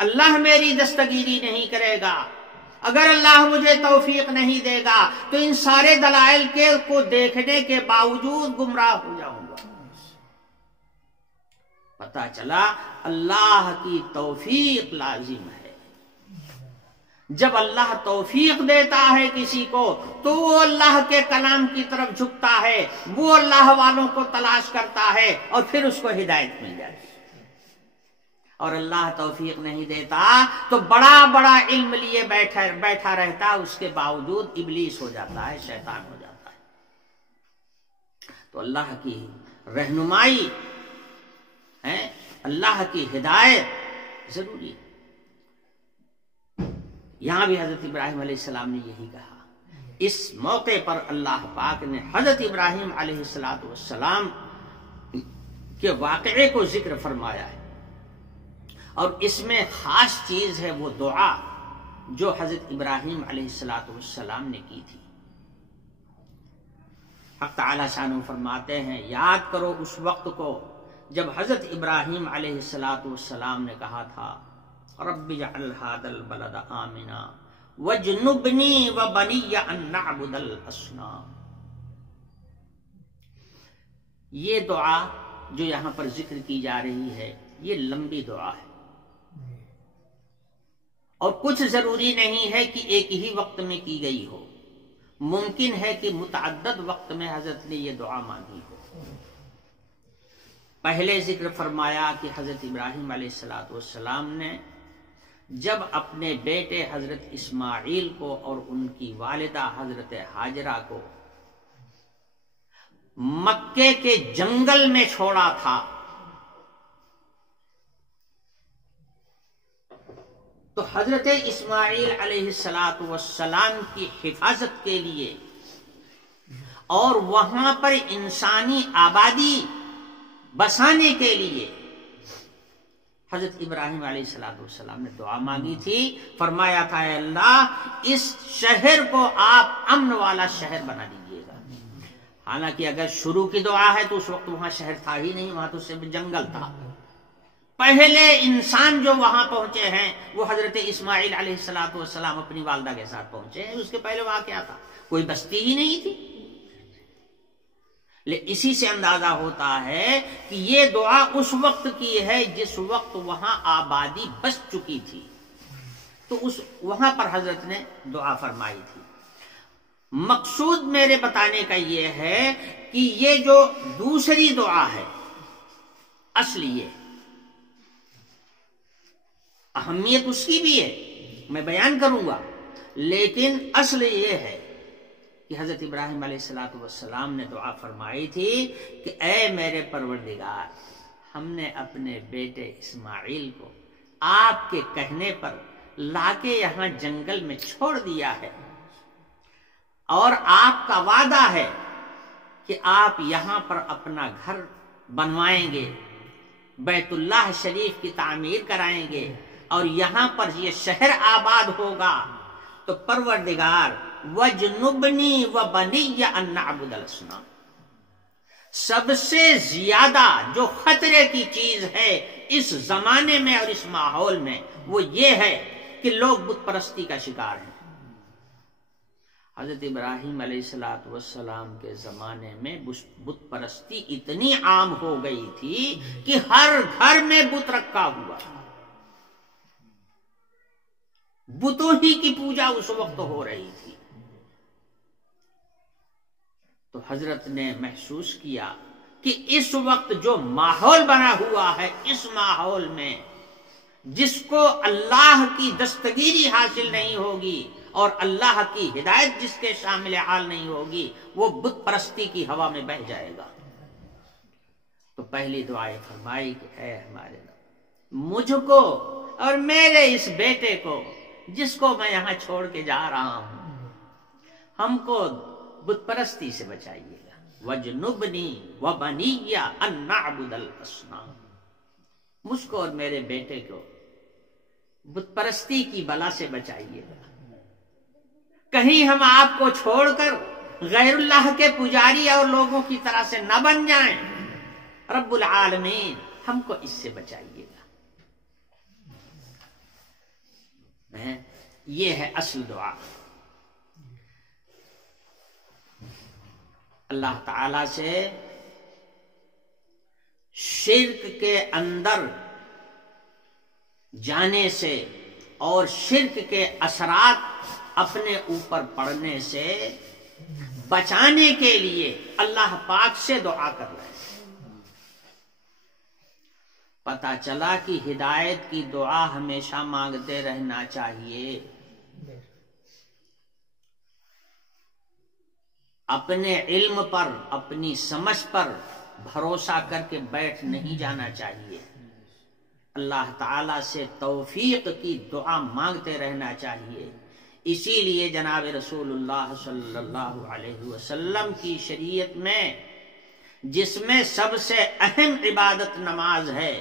اللہ میری دستگیری نہیں کرے گا، اگر اللہ مجھے توفیق نہیں دے گا، تو ان سارے دلائل کو دیکھنے کے باوجود گمراہ ہو جاؤں گا. پتہ چلا اللہ کی توفیق لازم ہے. جب اللہ توفیق دیتا ہے کسی کو تو وہ اللہ کے کلام کی طرف جھکتا ہے، وہ اللہ والوں کو تلاش کرتا ہے اور پھر اس کو ہدایت مل جاتی ہے. اور اللہ توفیق نہیں دیتا تو بڑا بڑا علم لیے بیٹھا رہتا، اس کے باوجود ابلیس ہو جاتا ہے، شیطان ہو جاتا ہے. تو اللہ کی رہنمائی ہے، اللہ کی ہدایت ضروری ہے. یہاں بھی حضرت ابراہیم علیہ السلام نے یہی کہا. اس موقع پر اللہ پاک نے حضرت ابراہیم علیہ السلام کے واقعے کو ذکر فرمایا ہے، اور اس میں خاص چیز ہے وہ دعا جو حضرت ابراہیم علیہ السلام نے کی تھی. حق تعالی شانہ فرماتے ہیں یاد کرو اس وقت کو جب حضرت ابراہیم علیہ السلام نے کہا تھا رب اجعل هذا البلد آمنا واجنبنی وبنی ان نعبد الاصنام. یہ دعا جو یہاں پر ذکر کی جا رہی ہے یہ لمبی دعا ہے. اور کچھ ضروری نہیں ہے کہ ایک ہی وقت میں کی گئی ہو، ممکن ہے کہ متعدد وقت میں حضرت نے یہ دعا مانگی ہو۔ پہلے ذکر فرمایا کہ حضرت ابراہیم علیہ السلام نے جب اپنے بیٹے حضرت اسماعیل کو اور ان کی والدہ حضرت ہاجرہ کو مکے کے جنگل میں چھوڑا تھا تو حضرت اسماعیل علیہ السلام کی حفاظت کے لیے اور وہاں پر انسانی آبادی بسانے کے لیے حضرت ابراہیم علیہ السلام نے دعا مانگی تھی، فرمایا تھا اے اللہ اس شہر کو آپ امن والا شہر بنا دیجیے گا۔ حالانکہ اگر شروع کی دعا ہے تو اس وقت وہاں شہر تھا ہی نہیں، وہاں تو صرف جنگل تھا۔ پہلے انسان جو وہاں پہنچے ہیں وہ حضرت اسماعیل علیہ السلام اپنی والدہ کے ساتھ پہنچے ہیں، اس کے پہلے وہاں کیا تھا؟ کوئی بستی ہی نہیں تھی۔ اسی سے اندازہ ہوتا ہے کہ یہ دعا اس وقت کی ہے جس وقت وہاں آبادی بس چکی تھی، تو وہاں پر حضرت نے دعا فرمائی تھی۔ مقصود میرے بتانے کا یہ ہے کہ یہ جو دوسری دعا ہے اصل یہ اہمیت اس کی بھی ہے، میں بیان کروں گا، لیکن اصل یہ ہے کہ حضرت ابراہیم علیہ السلام نے دعا فرمائی تھی کہ اے میرے پروردگار، ہم نے اپنے بیٹے اسماعیل کو آپ کے کہنے پر لا کے یہاں جنگل میں چھوڑ دیا ہے، اور آپ کا وعدہ ہے کہ آپ یہاں پر اپنا گھر بنوائیں گے، بیت اللہ شریف کی تعمیر کرائیں گے، اور یہاں پر یہ شہر آباد ہوگا، تو پروردگار وَجْنُبْنِي وَبَنِيَّ أَن نَعْبُدَ الْأَصْنَامَ، سب سے زیادہ جو خطرے کی چیز ہے اس زمانے میں اور اس ماحول میں وہ یہ ہے کہ لوگ بت پرستی کا شکار ہیں۔ حضرت ابراہیم علیہ السلام کے زمانے میں بت پرستی اتنی عام ہو گئی تھی کہ ہر گھر میں بت رکھا ہوا، بتوں ہی کی پوجا اس وقت ہو رہی تھی۔ تو حضرت نے محسوس کیا کہ اس وقت جو ماحول بنا ہوا ہے، اس ماحول میں جس کو اللہ کی دستگیری حاصل نہیں ہوگی اور اللہ کی ہدایت جس کے شامل حال نہیں ہوگی، وہ بت پرستی کی ہوا میں بہہ جائے گا۔ تو پہلی دعائیں فرمائی کہ اے ہمارے رب، مجھ کو اور میرے اس بیٹے کو جس کو میں یہاں چھوڑ کے جا رہا ہوں، ہم کو بت پرستی سے بچائیے گا۔ وَجْنُبْنِي وَبَنِيَّ أَن نَعْبُدَ الْأَصْنَامَ، مجھ کو اور میرے بیٹے کو بت پرستی کی بلا سے بچائیے گا، کہیں ہم آپ کو چھوڑ کر غیر اللہ کے پجاری اور لوگوں کی طرح سے نہ بن جائیں۔ رب العالمین ہم کو اس سے بچائیے گا۔ یہ ہے اصل دعا۔ اللہ تعالی سے شرک کے اندر جانے سے اور شرک کے اثرات اپنے اوپر پڑنے سے بچانے کے لیے اللہ پاک سے دعا کر رہے ہیں۔ پتہ چلا کہ ہدایت کی دعا ہمیشہ مانگتے رہنا چاہیے، اپنے علم پر اپنی سمجھ پر بھروسہ کر کے بیٹھ نہیں جانا چاہیے، اللہ تعالی سے توفیق کی دعا مانگتے رہنا چاہیے۔ اسی لیے جناب رسول اللہ صلی اللہ علیہ وسلم کی شریعت میں، جس میں سب سے اہم عبادت نماز ہے،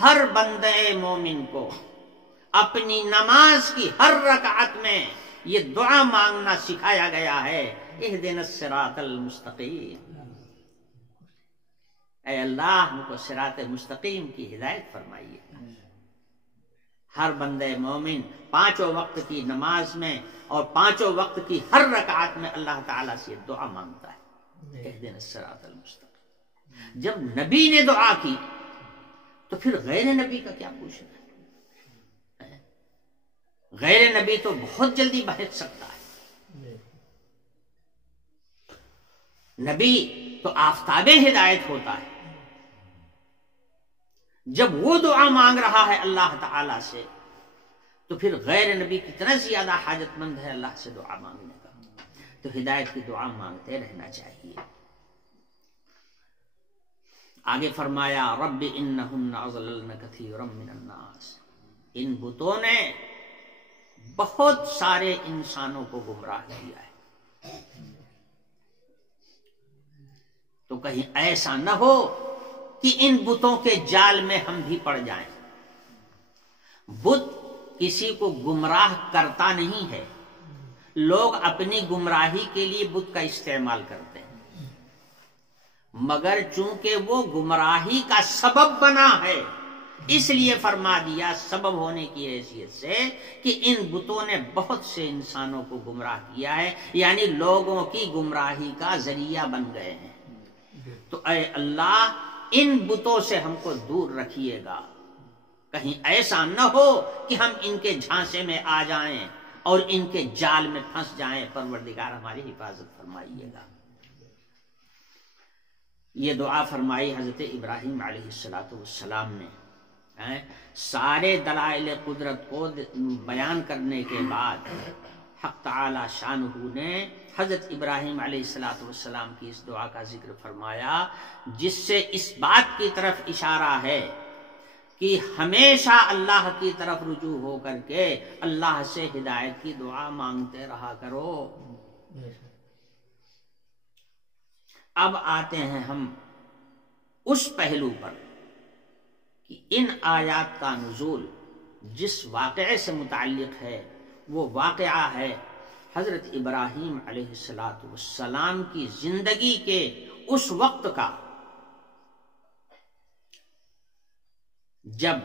ہر بندے مومن کو اپنی نماز کی ہر رکعت میں یہ دعا مانگنا سکھایا گیا ہے، اہدنا الصراط المستقیم، اے اللہ ہم کو صراط مستقیم کی ہدایت فرمائیے۔ ہر بندے مومن پانچوں وقت کی نماز میں اور پانچوں وقت کی ہر رکعت میں اللہ تعالیٰ سے دعا مانگتا ہے، اہدنا الصراط المستقیم۔ جب نبی نے دعا کی تو پھر غیر نبی کا کیا پوچھنا ہے؟ غیر نبی تو بہت جلدی بہک سکتا ہے، نبی تو آفتاب ہدایت ہوتا ہے. جب وہ دعا مانگ رہا ہے اللہ تعالی سے تو پھر غیر نبی کتنا زیادہ حاجت مند ہے اللہ سے دعا مانگنے کا. تو ہدایت کی دعا مانگتے رہنا چاہیے. آگے فرمایا رب انہن اضللن کثیرا من الناس، ان بتوں نے بہت سارے انسانوں کو گمراہ کیا ہے. تو کہیں ایسا نہ ہو کہ ان بتوں کے جال میں ہم بھی پڑ جائیں. بت کسی کو گمراہ کرتا نہیں ہے، لوگ اپنی گمراہی کے لیے بت کا استعمال کرتے ہیں، مگر چونکہ وہ گمراہی کا سبب بنا ہے اس لیے فرما دیا سبب ہونے کی حیثیت سے کہ ان بتوں نے بہت سے انسانوں کو گمراہ کیا ہے، یعنی لوگوں کی گمراہی کا ذریعہ بن گئے ہیں. تو اے اللہ ان بتوں سے ہم کو دور رکھیے گا، کہیں ایسا نہ ہو کہ ہم ان کے جھانسے میں آ جائیں اور ان کے جال میں پھنس جائیں. پروردگار ہماری حفاظت فرمائیے گا. یہ دعا فرمائی حضرت ابراہیم علیہ السلام نے. سارے دلائل قدرت کو بیان کرنے کے بعد حق تعالی شانہ نے حضرت ابراہیم علیہ السلام کی اس دعا کا ذکر فرمایا، جس سے اس بات کی طرف اشارہ ہے کہ ہمیشہ اللہ کی طرف رجوع ہو کر کے اللہ سے ہدایت کی دعا مانگتے رہا کرو. اب آتے ہیں ہم اس پہلو پر کہ ان آیات کا نزول جس واقعے سے متعلق ہے وہ واقعہ ہے حضرت ابراہیم علیہ السلام کی زندگی کے اس وقت کا جب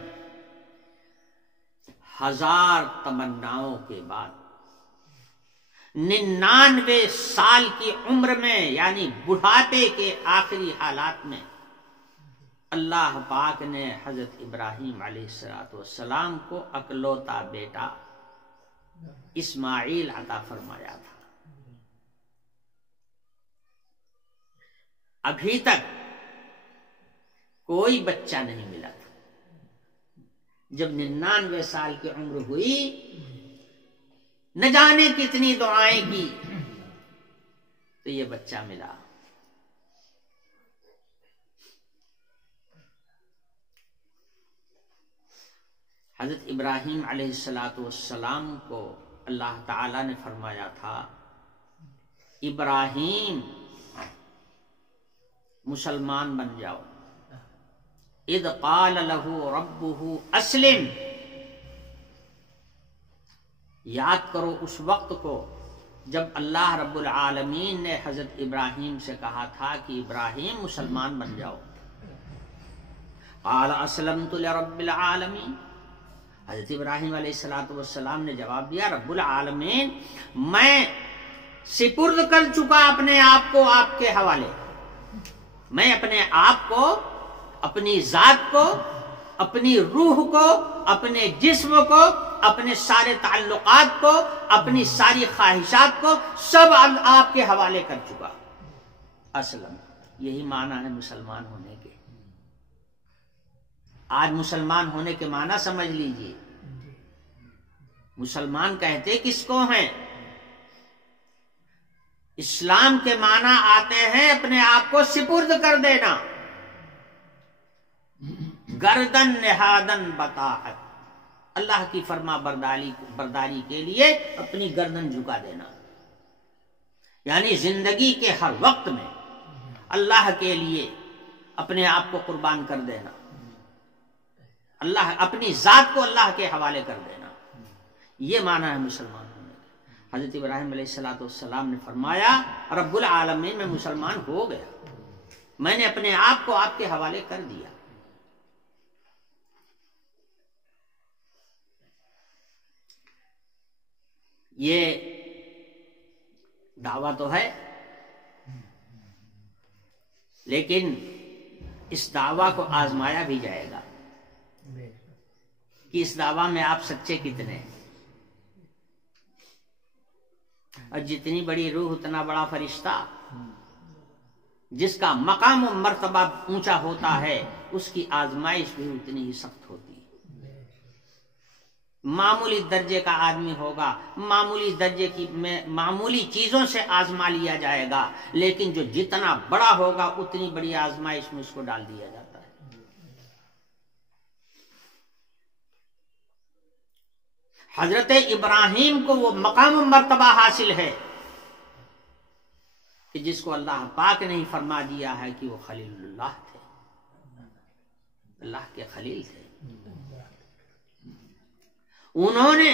1000 تمناؤں کے بعد 99 سال کی عمر میں، یعنی بڑھاپے کے آخری حالات میں، اللہ پاک نے حضرت ابراہیم علیہ السلام کو اکلوتا بیٹا اسماعیل عطا فرمایا تھا. ابھی تک کوئی بچہ نہیں ملا تھا. جب 99 سال کی عمر ہوئی، نہ جانے کتنی دعائیں کی تو یہ بچہ ملا. حضرت ابراہیم علیہ السلام کو اللہ تعالی نے فرمایا تھا ابراہیم مسلمان بن جاؤ. اذ قال له ربه اسلم، یاد کرو اس وقت کو جب اللہ رب العالمین نے حضرت ابراہیم سے کہا تھا کہ ابراہیم مسلمان بن جاؤ. قال اسلمت لرب العالمین، حضرت ابراہیم علیہ السلام نے جواب دیا رب العالمین میں سپرد کر چکا اپنے آپ کو آپ کے حوالے. میں اپنے آپ کو، اپنی ذات کو، اپنی روح کو، اپنے جسم کو، اپنے سارے تعلقات کو، اپنی ساری خواہشات کو سب آپ کے حوالے کر چکا. اسلم، یہی معنی ہے مسلمان ہونے کے. آج مسلمان ہونے کے معنی سمجھ لیجئے. مسلمان کہتے کس کو ہیں؟ اسلام کے معنی آتے ہیں اپنے آپ کو سپرد کر دینا، گردن نہادن بطاعت، اللہ کی فرما برداری کے لیے اپنی گردن جھکا دینا. یعنی زندگی کے ہر وقت میں اللہ کے لیے اپنے آپ کو قربان کر دینا، اللہ اپنی ذات کو اللہ کے حوالے کر دینا. یہ معنی ہے مسلمان ہونے کا. حضرت ابراہیم علیہ السلام نے فرمایا رب العالمین میں مسلمان ہو گیا، میں نے اپنے آپ کو آپ کے حوالے کر دیا. یہ دعویٰ تو ہے، لیکن اس دعویٰ کو آزمایا بھی جائے گا کہ اس دعویٰ میں آپ سچے کتنے ہیں. اور جتنی بڑی روح اتنا بڑا فرشتہ، جس کا مقام و مرتبہ اونچا ہوتا ہے اس کی آزمائش بھی اتنی ہی سخت ہوتی ہے۔ معمولی درجے کا آدمی ہوگا، معمولی درجے کی میں معمولی چیزوں سے آزما لیا جائے گا، لیکن جو جتنا بڑا ہوگا اتنی بڑی آزمائش میں اس کو ڈال دیا جاتا ہے۔ حضرت ابراہیم کو وہ مقام و مرتبہ حاصل ہے کہ جس کو اللہ پاک نے ہی فرما دیا ہے کہ وہ خلیل اللہ تھے، اللہ کے خلیل تھے۔ انہوں نے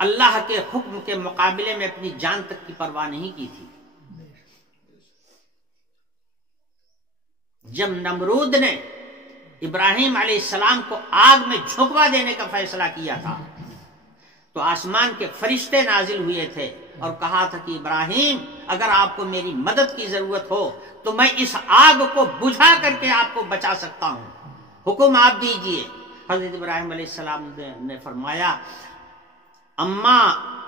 اللہ کے حکم کے مقابلے میں اپنی جان تک کی پرواہ نہیں کی تھی۔ جب نمرود نے ابراہیم علیہ السلام کو آگ میں جھونکوا دینے کا فیصلہ کیا تھا تو آسمان کے فرشتے نازل ہوئے تھے اور کہا تھا کہ ابراہیم اگر آپ کو میری مدد کی ضرورت ہو تو میں اس آگ کو بجھا کر کے آپ کو بچا سکتا ہوں، حکم آپ دیجئے۔ حضرت ابراہیم علیہ السلام نے فرمایا اما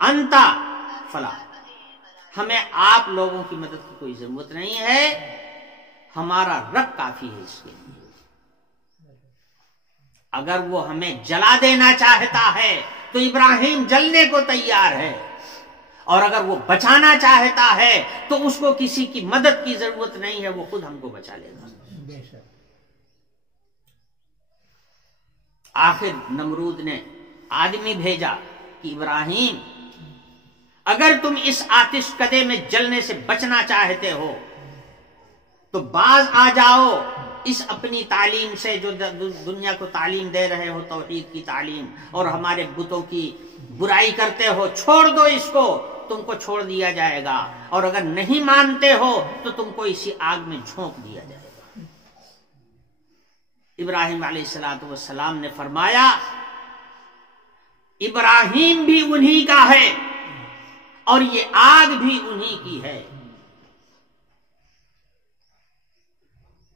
انتا فلا، ہمیں آپ لوگوں کی مدد کی کوئی ضرورت نہیں ہے، ہمارا رب کافی ہے اس کے لیے۔ اگر وہ ہمیں جلا دینا چاہتا ہے تو ابراہیم جلنے کو تیار ہے، اور اگر وہ بچانا چاہتا ہے تو اس کو کسی کی مدد کی ضرورت نہیں ہے، وہ خود ہم کو بچا لے گا۔ آخر نمرود نے آدمی بھیجا کہ ابراہیم اگر تم اس آتش کدے میں جلنے سے بچنا چاہتے ہو تو باز آ جاؤ اس اپنی تعلیم سے جو دنیا کو تعلیم دے رہے ہو، توحید کی تعلیم، اور ہمارے بتوں کی برائی کرتے ہو، چھوڑ دو اس کو، تم کو چھوڑ دیا جائے گا، اور اگر نہیں مانتے ہو تو تم کو اسی آگ میں جھونک دیا جائے گا۔ ابراہیم علیہ السلام نے فرمایا ابراہیم بھی انہی کا ہے اور یہ آگ بھی انہی کی ہے،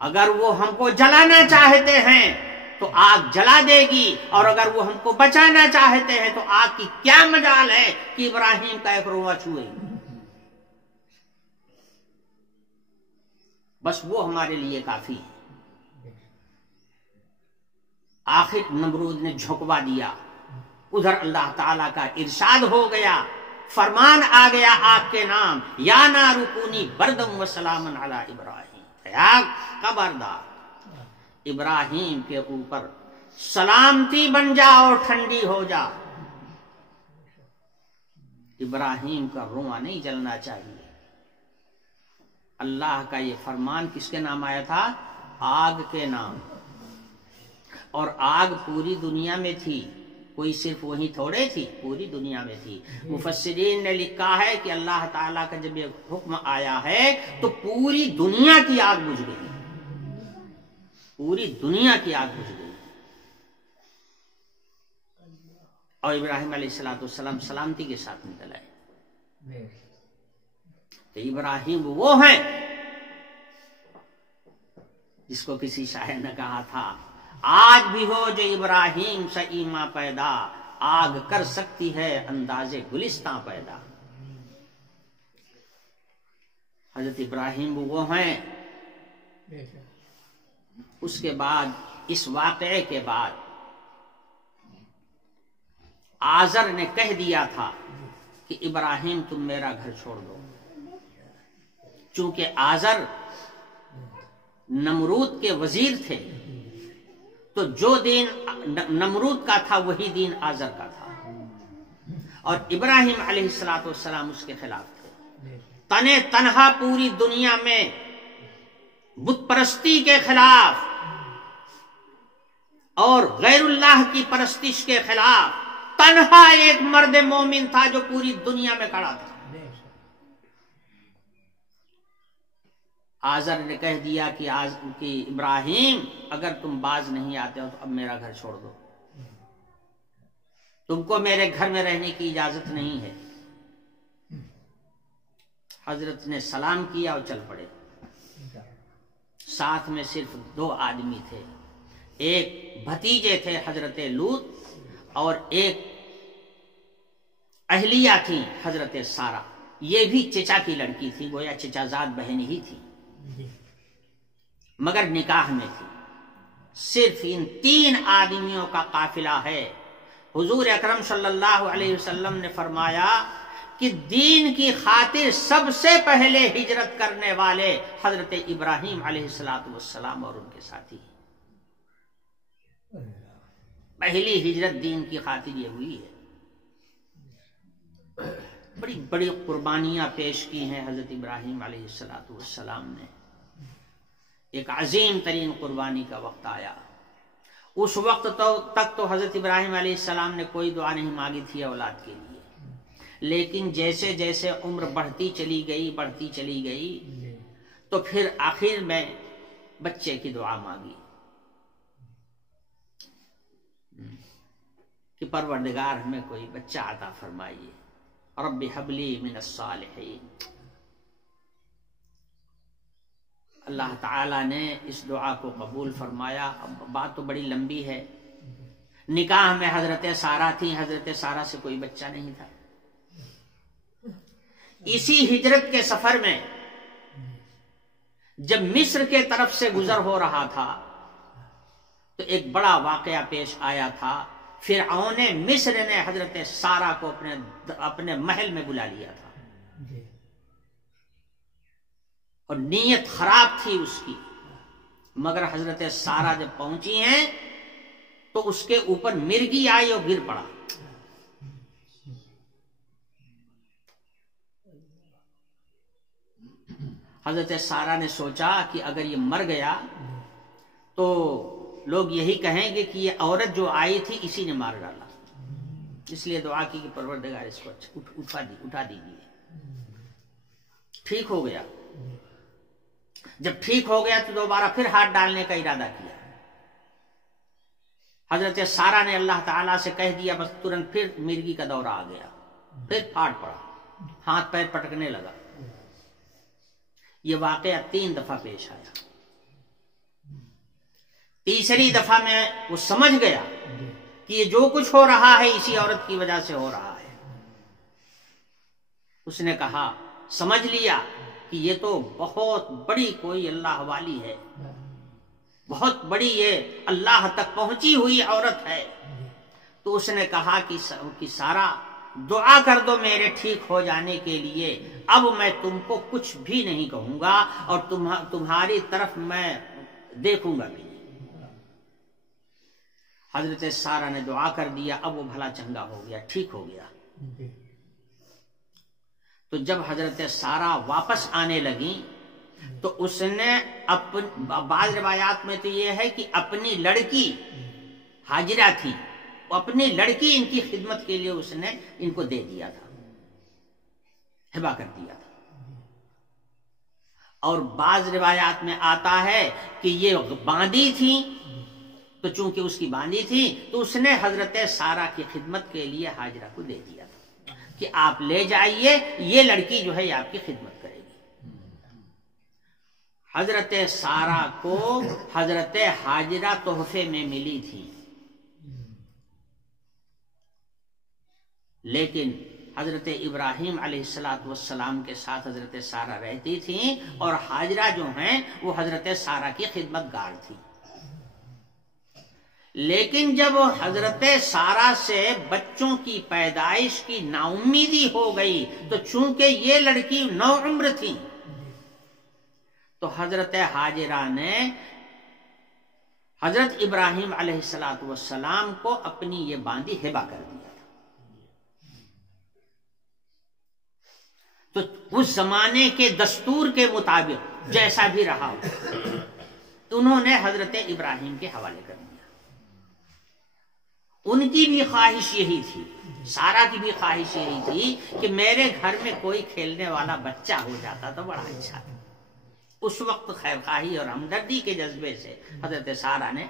اگر وہ ہم کو جلانا چاہتے ہیں تو آگ جلا دے گی، اور اگر وہ ہم کو بچانا چاہتے ہیں تو آگ کی کیا مجال ہے کہ ابراہیم کا ایک روواں چھوئے، بس وہ ہمارے لیے کافی ہے۔ آخر نمرود نے جھونکوا دیا، ادھر اللہ تعالیٰ کا ارشاد ہو گیا، فرمان آ گیا آگ کے نام، یا نار کونی بردم و سلام علی ابراہیم، اے آگ خبردار ابراہیم کے اوپر سلامتی بن جا اور ٹھنڈی ہو جا۔ ابراہیم کا رواں نہیں جلنا چاہیے۔ اللہ کا یہ فرمان کس کے نام آیا تھا؟ آگ کے نام، اور آگ پوری دنیا میں تھی، کوئی صرف وہی تھوڑے تھی، پوری دنیا میں تھی۔ مفسرین نے لکھا ہے کہ اللہ تعالیٰ کا جب یہ حکم آیا ہے تو پوری دنیا کی آگ بجھ گئی، پوری دنیا کی آگ بجھ گئی، اور ابراہیم علیہ السلام سلامتی کے ساتھ نکل آئے۔ تو ابراہیم وہ ہیں جس کو کسی شاعر نے کہا تھا آج بھی ہو جو ابراہیم سے ایماں پیدا، آگ کر سکتی ہے انداز گلستاں پیدا۔ حضرت ابراہیم وہ ہیں۔ اس کے بعد اس واقعے کے بعد آزر نے کہہ دیا تھا کہ ابراہیم تم میرا گھر چھوڑ دو، چونکہ آزر نمرود کے وزیر تھے تو جو دین نمرود کا تھا وہی دین آزر کا تھا، اور ابراہیم علیہ السلام اس کے خلاف تھے۔ تنے تنہا پوری دنیا میں بت پرستی کے خلاف اور غیر اللہ کی پرستش کے خلاف تنہا ایک مرد مومن تھا جو پوری دنیا میں کھڑا تھا۔ آزر نے کہہ دیا کہ ابراہیم اگر تم باز نہیں آتے ہو تو اب میرا گھر چھوڑ دو، تم کو میرے گھر میں رہنے کی اجازت نہیں ہے۔ حضرت نے سلام کیا اور چل پڑے۔ ساتھ میں صرف 2 آدمی تھے، ایک بھتیجے تھے حضرت لوط اور ایک اہلیہ تھی حضرت سارہ، یہ بھی چچا کی لڑکی تھی، گویا چچا زاد بہن ہی تھی، مگر نکاح میں تھی۔ صرف ان 3 آدمیوں کا قافلہ ہے۔ حضور اکرم صلی اللہ علیہ وسلم نے فرمایا کہ دین کی خاطر سب سے پہلے ہجرت کرنے والے حضرت ابراہیم علیہ السلام اور ان کے ساتھی ہیں۔ پہلی ہجرت دین کی خاطر یہ ہوئی ہے۔ بڑی بڑی قربانیاں پیش کی ہیں حضرت ابراہیم علیہ السلام نے۔ ایک عظیم ترین قربانی کا وقت آیا۔ اس وقت تک تو حضرت ابراہیم علیہ السلام نے کوئی دعا نہیں مانگی تھی اولاد کے لیے، لیکن جیسے جیسے عمر بڑھتی چلی گئی تو پھر آخر میں بچے کی دعا مانگی کہ پروردگار ہمیں کوئی بچہ عطا فرمائیے، رب ہب لی من الصالحین۔ اللہ تعالیٰ نے اس دعا کو قبول فرمایا۔ اب بات تو بڑی لمبی ہے۔ نکاح میں حضرت سارہ تھی، حضرت سارہ سے کوئی بچہ نہیں تھا۔ اسی ہجرت کے سفر میں جب مصر کے طرف سے گزر ہو رہا تھا تو ایک بڑا واقعہ پیش آیا تھا۔ فرعون مصر نے حضرت سارہ کو اپنے محل میں بلا لیا تھا، اور نیت خراب تھی اس کی، مگر حضرت سارہ جب پہنچی ہیں تو اس کے اوپر مرگی آئی اور گر پڑا۔ حضرت سارہ نے سوچا کہ اگر یہ مر گیا تو لوگ یہی کہیں گے کہ یہ عورت جو آئی تھی اسی نے مار ڈالا، اس لیے دعا کی کہ پروردگار اس کو اٹھا دیجیے۔ ٹھیک ہو گیا۔ جب ٹھیک ہو گیا تو دوبارہ پھر ہاتھ ڈالنے کا ارادہ کیا۔ حضرت سارہ نے اللہ تعالیٰ سے کہہ دیا، بس ترنت پھر مرگی کا دورہ آ گیا، پھر پھاٹ پڑا، ہاتھ پیر پٹکنے لگا۔ یہ واقعہ 3 دفعہ پیش آیا۔ تیسری دفعہ میں وہ سمجھ گیا کہ یہ جو کچھ ہو رہا ہے اسی عورت کی وجہ سے ہو رہا ہے۔ اس نے کہا، سمجھ لیا کہ یہ تو بہت بڑی کوئی اللہ والی ہے، بہت بڑی یہ اللہ تک پہنچی ہوئی عورت ہے۔ تو اس نے کہا کہ سارا دعا کر دو میرے ٹھیک ہو جانے کے لیے، اب میں تم کو کچھ بھی نہیں کہوں گا اور تمہاری طرف میں دیکھوں گا بھی نہیں۔ حضرت سارہ نے دعا کر دیا، اب وہ بھلا چنگا ہو گیا، ٹھیک ہو گیا۔ تو جب حضرت سارہ واپس آنے لگی تو اس نے بعض روایات میں تو یہ ہے کہ اپنی لڑکی حاجرہ تھی، اپنی لڑکی ان کی خدمت کے لیے اس نے ان کو دے دیا تھا، ہبہ کر دیا تھا۔ اور بعض روایات میں آتا ہے کہ یہ باندھی تھی، تو چونکہ اس کی باندھی تھی تو اس نے حضرت سارہ کی خدمت کے لیے حاجرہ کو دے دیا تھا کہ آپ لے جائیے، یہ لڑکی جو ہے یہ آپ کی خدمت کرے گی۔ حضرت سارہ کو حضرت حاجرہ تحفے میں ملی تھی، لیکن حضرت ابراہیم علیہ السلام کے ساتھ حضرت سارہ رہتی تھیں، اور حاجرہ جو ہیں وہ حضرت سارہ کی خدمت گار تھی۔ لیکن جب حضرت سارہ سے بچوں کی پیدائش کی نا امیدی ہو گئی تو چونکہ یہ لڑکی نوعمر تھی تو حضرت حاجرہ نے حضرت ابراہیم علیہ السلام کو اپنی یہ باندی ہبہ کر دیا تھا۔ تو اس زمانے کے دستور کے مطابق جیسا بھی رہا انہوں نے حضرت ابراہیم کے حوالے کر دیا۔ ان کی بھی خواہش یہی تھی، سارہ کی بھی خواہش یہی تھی کہ میرے گھر میں کوئی کھیلنے والا بچہ ہو جاتا تو بڑا اچھا۔ اس وقت خیر خواہی اور ہمدردی کے جذبے سے حضرت سارہ نے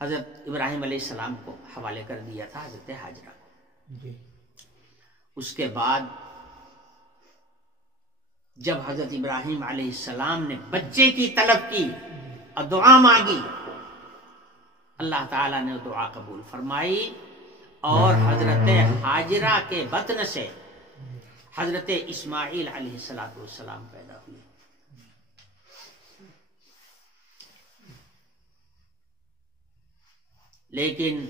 حضرت ابراہیم علیہ السلام کو حوالے کر دیا تھا، حضرت حاجرہ کو۔ اس کے بعد جب حضرت ابراہیم علیہ السلام نے بچے کی طلب کی اور دعا مانگی، اللہ تعالیٰ نے دعا قبول فرمائی، اور حضرت حاجرہ کے بطن سے حضرت اسماعیل علیہ السلام پیدا ہوئے. لیکن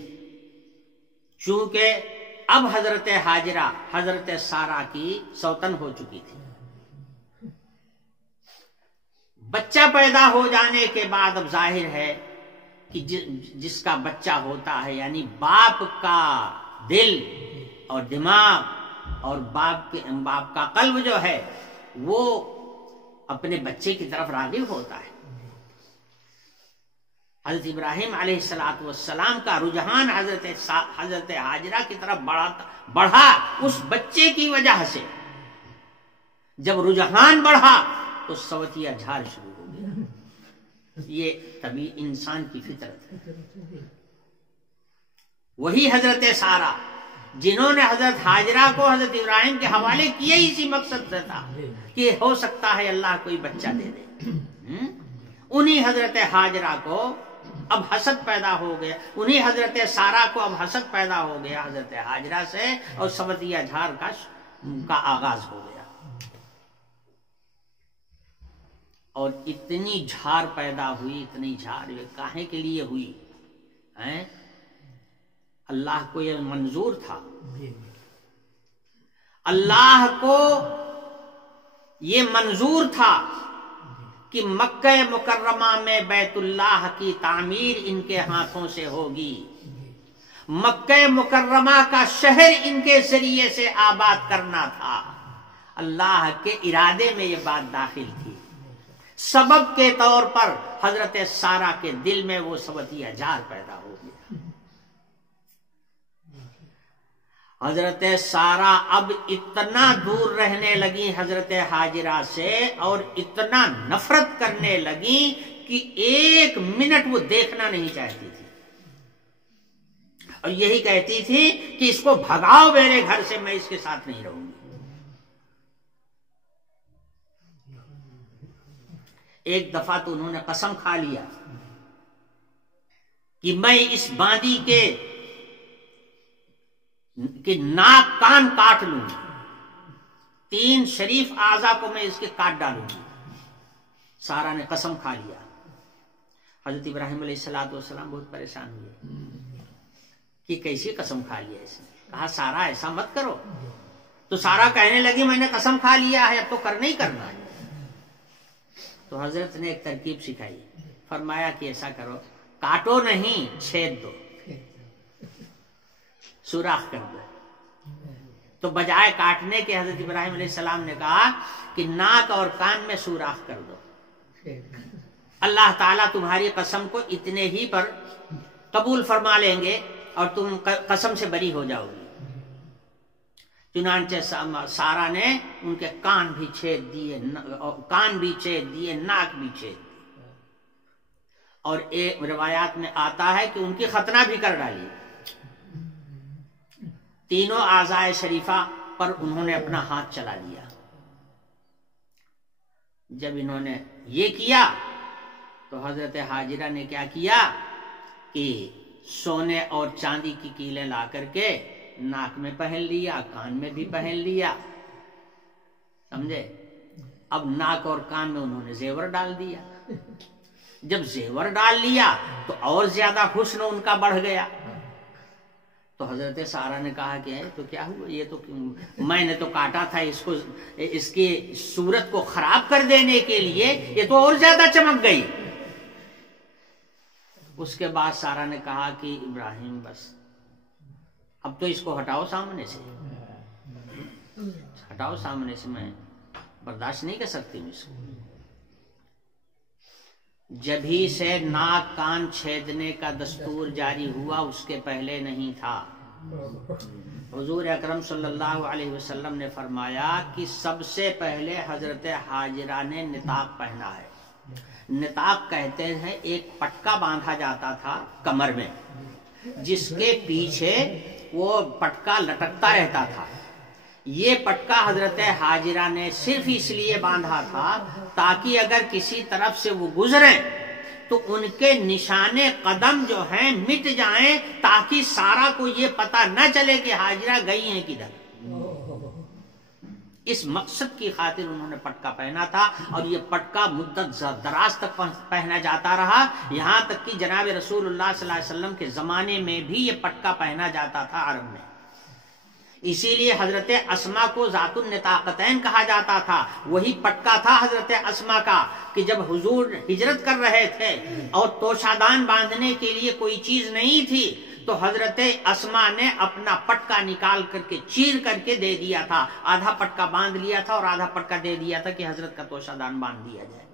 چونکہ اب حضرت حاجرہ حضرت سارہ کی سوتن ہو چکی تھی، بچہ پیدا ہو جانے کے بعد اب ظاہر ہے کہ جس کا بچہ ہوتا ہے یعنی باپ کا دل اور دماغ اور باپ کا قلب جو ہے وہ اپنے بچے کی طرف راغب ہوتا ہے. حضرت ابراہیم علیہ السلام کا رجحان حضرت حاجرہ کی طرف بڑھا اس بچے کی وجہ سے. جب رجحان بڑھا تو سوتیہ جھاڑ شروع ہو گیا. یہ طبی انسان کی فطرت ہے. وہی حضرت سارہ جنہوں نے حضرت حاجرہ کو حضرت ابراہیم کے حوالے کیا ہی اسی مقصد سے تھا کہ ہو سکتا ہے اللہ کوئی بچہ دے دے، انہی حضرت حاجرہ کو اب حسد پیدا ہو گیا، انہی حضرت سارہ کو اب حسد پیدا ہو گیا حضرت حاجرہ سے، اور سوتیہ جھاڑ کا آغاز ہو گیا. اور اتنی جھاڑ پیدا ہوئی، اتنی جھاڑ کاہے کے لیے ہوئی؟ اللہ کو یہ منظور تھا، اللہ کو یہ منظور تھا کہ مکہ مکرمہ میں بیت اللہ کی تعمیر ان کے ہاتھوں سے ہوگی، مکہ مکرمہ کا شہر ان کے ذریعے سے آباد کرنا تھا. اللہ کے ارادے میں یہ بات داخل تھی. سبب کے طور پر حضرت سارہ کے دل میں وہ سوتیہ جھاڑ پیدا ہو گیا. حضرت سارہ اب اتنا دور رہنے لگی حضرت حاجرہ سے اور اتنا نفرت کرنے لگی کہ ایک منٹ وہ دیکھنا نہیں چاہتی تھی، اور یہی کہتی تھی کہ اس کو بھگاؤ میرے گھر سے، میں اس کے ساتھ نہیں رہوں گی. ایک دفعہ تو انہوں نے قسم کھا لیا کہ میں اس باندی کے ناک کان کاٹ لوں گی، 3 شریف اعضا کو میں اس کے کاٹ ڈالوں گی. سارہ نے قسم کھا لیا. حضرت ابراہیم علیہ السلام بہت پریشان ہوئے کہ کیسی قسم کھا لیا اس نے. کہا سارہ ایسا مت کرو. تو سارہ کہنے لگی میں نے قسم کھا لیا ہے، اب تو کرنا ہی کرنا ہے. تو حضرت نے ایک ترکیب سکھائی، فرمایا کہ ایسا کرو، کاٹو نہیں، چھید دو، سوراخ کر دو. تو بجائے کاٹنے کے حضرت ابراہیم علیہ السلام نے کہا کہ ناک اور کان میں سوراخ کر دو. اللہ تعالیٰ تمہاری قسم کو اتنے ہی پر قبول فرما لیں گے اور تم قسم سے بری ہو جاؤ گی. چنانچہ سارہ نے ان کے کان بھی چھید دیے، کان بھی چھید دیے، ناک بھی چھید دیے، اور ایک روایات میں آتا ہے کہ ان کی ختنہ بھی کر ڈالی. تینوں اعضائے شریفہ پر انہوں نے اپنا ہاتھ چلا لیا. جب انہوں نے یہ کیا تو حضرت حاجرہ نے کیا کیا کہ سونے اور چاندی کی کیلیں لا کر کے ناک میں پہن لیا، کان میں بھی پہن لیا، سمجھے. اب ناک اور کان میں انہوں نے زیور ڈال دیا. جب زیور ڈال لیا تو اور زیادہ حسن ان کا بڑھ گیا. تو حضرت سارہ نے کہا کہ تو کیا ہوا، یہ تو میں نے تو کاٹا تھا اس کو، اس کی صورت کو خراب کر دینے کے لیے، یہ تو اور زیادہ چمک گئی. اس کے بعد سارہ نے کہا کہ ابراہیم بس اب تو اس کو ہٹاؤ سامنے سے، ہٹاؤ سامنے سے، میں برداشت نہیں کر سکتی ہوں اس کو. جبھی سے ناک کان چھیدنے کا دستور جاری ہوا، اس کے پہلے نہیں تھا. حضور اکرم صلی اللہ علیہ وسلم نے فرمایا کہ سب سے پہلے حضرت حاجرہ نے نطاق پہنا ہے. نطاق کہتے ہیں ایک پٹکا باندھا جاتا تھا کمر میں، جس کے پیچھے وہ پٹکا لٹکتا رہتا تھا. یہ پٹکا حضرت حاجرہ نے صرف اس لیے باندھا تھا تاکہ اگر کسی طرف سے وہ گزریں تو ان کے نشان قدم جو ہیں مٹ جائیں، تاکہ سارا کو یہ پتہ نہ چلے کہ ہاجرہ گئی ہیں کدھر۔ اس مقصد کی خاطر انہوں نے پٹکا پہنا تھا، اور یہ پٹکا مدت دراز تک پہنا جاتا رہا، یہاں تک کہ جناب رسول اللہ صلی اللہ علیہ وسلم کے زمانے میں بھی یہ پٹکا پہنا جاتا تھا عرب میں۔ اسی لیے حضرت اسما کو ذات النطاقتین کہا جاتا تھا، وہی پٹکا تھا حضرت اسما کا کہ جب حضور ہجرت کر رہے تھے اور توشادان باندھنے کے لیے کوئی چیز نہیں تھی، تو حضرت اسما نے اپنا پٹکا نکال کر کے چیر کر کے دے دیا تھا، آدھا پٹکا باندھ لیا تھا اور آدھا پٹکا دے دیا تھا کہ حضرت کا توشادان باندھ دیا جائے۔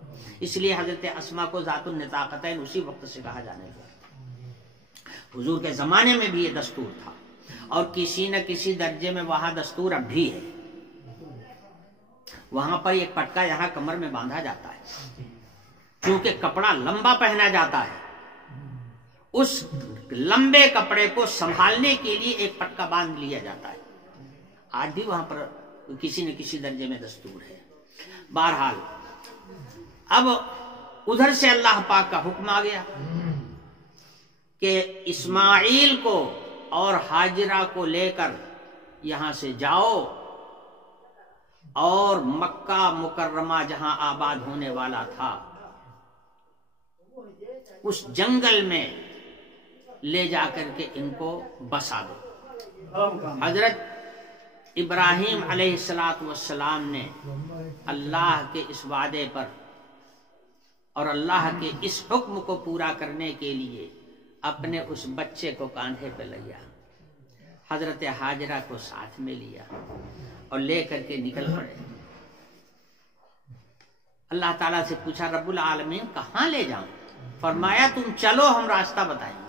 اس لیے حضرت اسما کو ذات النطاقتین اسی وقت سے کہا جانے لگا۔ حضور کے زمانے میں بھی یہ دستور تھا، اور کسی نہ کسی درجے میں وہاں دستور اب بھی ہے۔ وہاں پر ایک پٹکا یہاں کمر میں باندھا جاتا ہے، کیونکہ کپڑا لمبا پہنا جاتا ہے، اس لمبے کپڑے کو سنبھالنے کے لیے ایک پٹکا باندھ لیا جاتا ہے۔ آج بھی وہاں پر کسی نہ کسی درجے میں دستور ہے۔ بہرحال اب ادھر سے اللہ پاک کا حکم آ گیا کہ اسماعیل کو اور ہاجرہ کو لے کر یہاں سے جاؤ، اور مکہ مکرمہ جہاں آباد ہونے والا تھا اس جنگل میں لے جا کر کے ان کو بسا دو۔ حضرت ابراہیم علیہ السلام نے اللہ کے اس وعدے پر اور اللہ کے اس حکم کو پورا کرنے کے لیے اپنے اس بچے کو کاندھے پہ لیا، حضرت ہاجرہ کو ساتھ میں لیا اور لے کر کے نکل پڑے۔ اللہ تعالیٰ سے پوچھا رب العالمین کہاں لے جاؤں؟ فرمایا تم چلو، ہم راستہ بتائیں گے،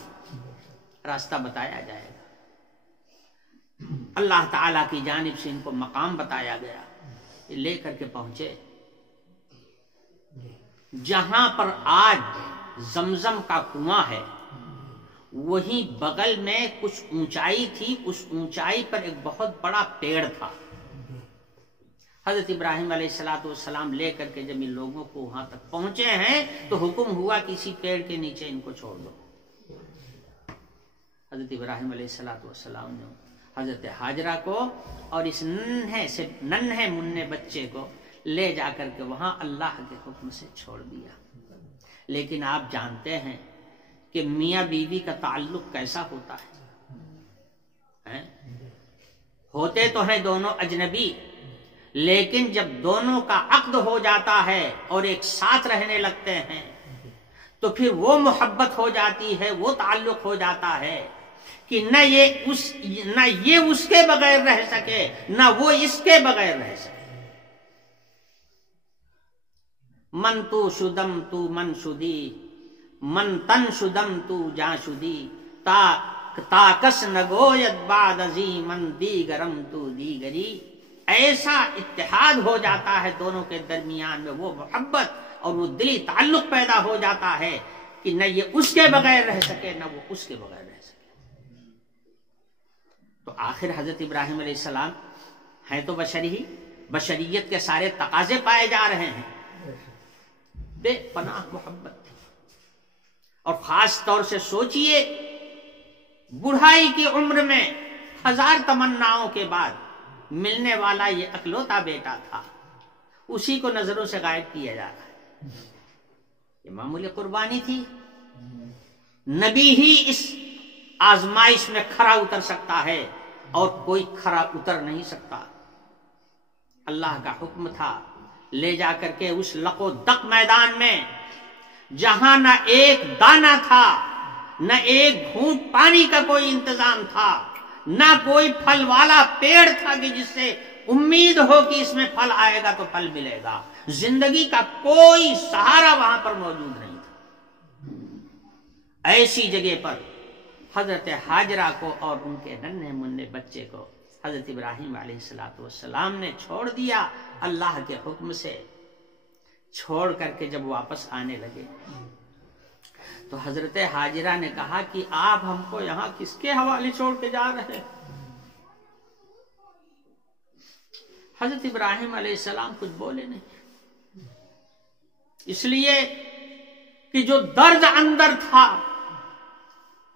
راستہ بتایا جائے گا۔ اللہ تعالیٰ کی جانب سے ان کو مقام بتایا گیا، لے کر کے پہنچے جہاں پر آج زمزم کا کنواں ہے، وہیں بغل میں کچھ اونچائی تھی، اس اونچائی پر ایک بہت بڑا پیڑ تھا۔ حضرت ابراہیم علیہ السلام لے کر کے جب ان لوگوں کو وہاں تک پہنچے ہیں تو حکم ہوا کہ اسی پیڑ کے نیچے ان کو چھوڑ دو۔ حضرت ابراہیم علیہ السلام نے حضرت ہاجرہ کو اور اس ننھے منھے بچے کو لے جا کر کے وہاں اللہ کے حکم سے چھوڑ دیا۔ لیکن آپ جانتے ہیں کہ میاں بیوی کا تعلق کیسا ہوتا ہے؟ ہوتے تو ہیں دونوں اجنبی، لیکن جب دونوں کا عقد ہو جاتا ہے اور ایک ساتھ رہنے لگتے ہیں تو پھر وہ محبت ہو جاتی ہے، وہ تعلق ہو جاتا ہے کہ نہ یہ اس کے بغیر رہ سکے، نہ وہ اس کے بغیر رہ سکے۔ من تو شدم تو من شدی، من تن شدم تو جا شدی، تا کس نگوید بعد ازی من دیگرم تو دیگری۔ ایسا اتحاد ہو جاتا ہے دونوں کے درمیان میں، وہ محبت اور وہ دلی تعلق پیدا ہو جاتا ہے کہ نہ یہ اس کے بغیر رہ سکے نہ وہ اس کے بغیر رہ سکے۔ تو آخر حضرت ابراہیم علیہ السلام ہیں تو بشر ہی، بشریت کے سارے تقاضے پائے جا رہے ہیں، بے پناہ محبت تھی۔ اور خاص طور سے سوچئے بڑھائی کی عمر میں 1000 تمناؤں کے بعد ملنے والا یہ اکلوتا بیٹا تھا، اسی کو نظروں سے غائب کیا جا رہا ہے۔ یہ معمولی قربانی تھی؟ نبی ہی اس آزمائش میں کھرا اتر سکتا ہے اور کوئی کھرا اتر نہیں سکتا۔ اللہ کا حکم تھا، لے جا کر کے اس لق و دق میدان میں جہاں نہ ایک دانہ تھا، نہ ایک گھونٹ پانی کا کوئی انتظام تھا، نہ کوئی پھل والا پیڑ تھا کہ جس سے امید ہو کہ اس میں پھل آئے گا تو پھل ملے گا، زندگی کا کوئی سہارا وہاں پر موجود نہیں تھا۔ ایسی جگہ پر حضرت ہاجرہ کو اور ان کے ننھے منھے بچے کو حضرت ابراہیم علیہ السلام نے چھوڑ دیا۔ اللہ کے حکم سے چھوڑ کر کے جب واپس آنے لگے تو حضرت ہاجرہ نے کہا کہ آپ ہم کو یہاں کس کے حوالے چھوڑ کے جا رہے ہیں؟ حضرت ابراہیم علیہ السلام کچھ بولے نہیں، اس لیے کہ جو درد اندر تھا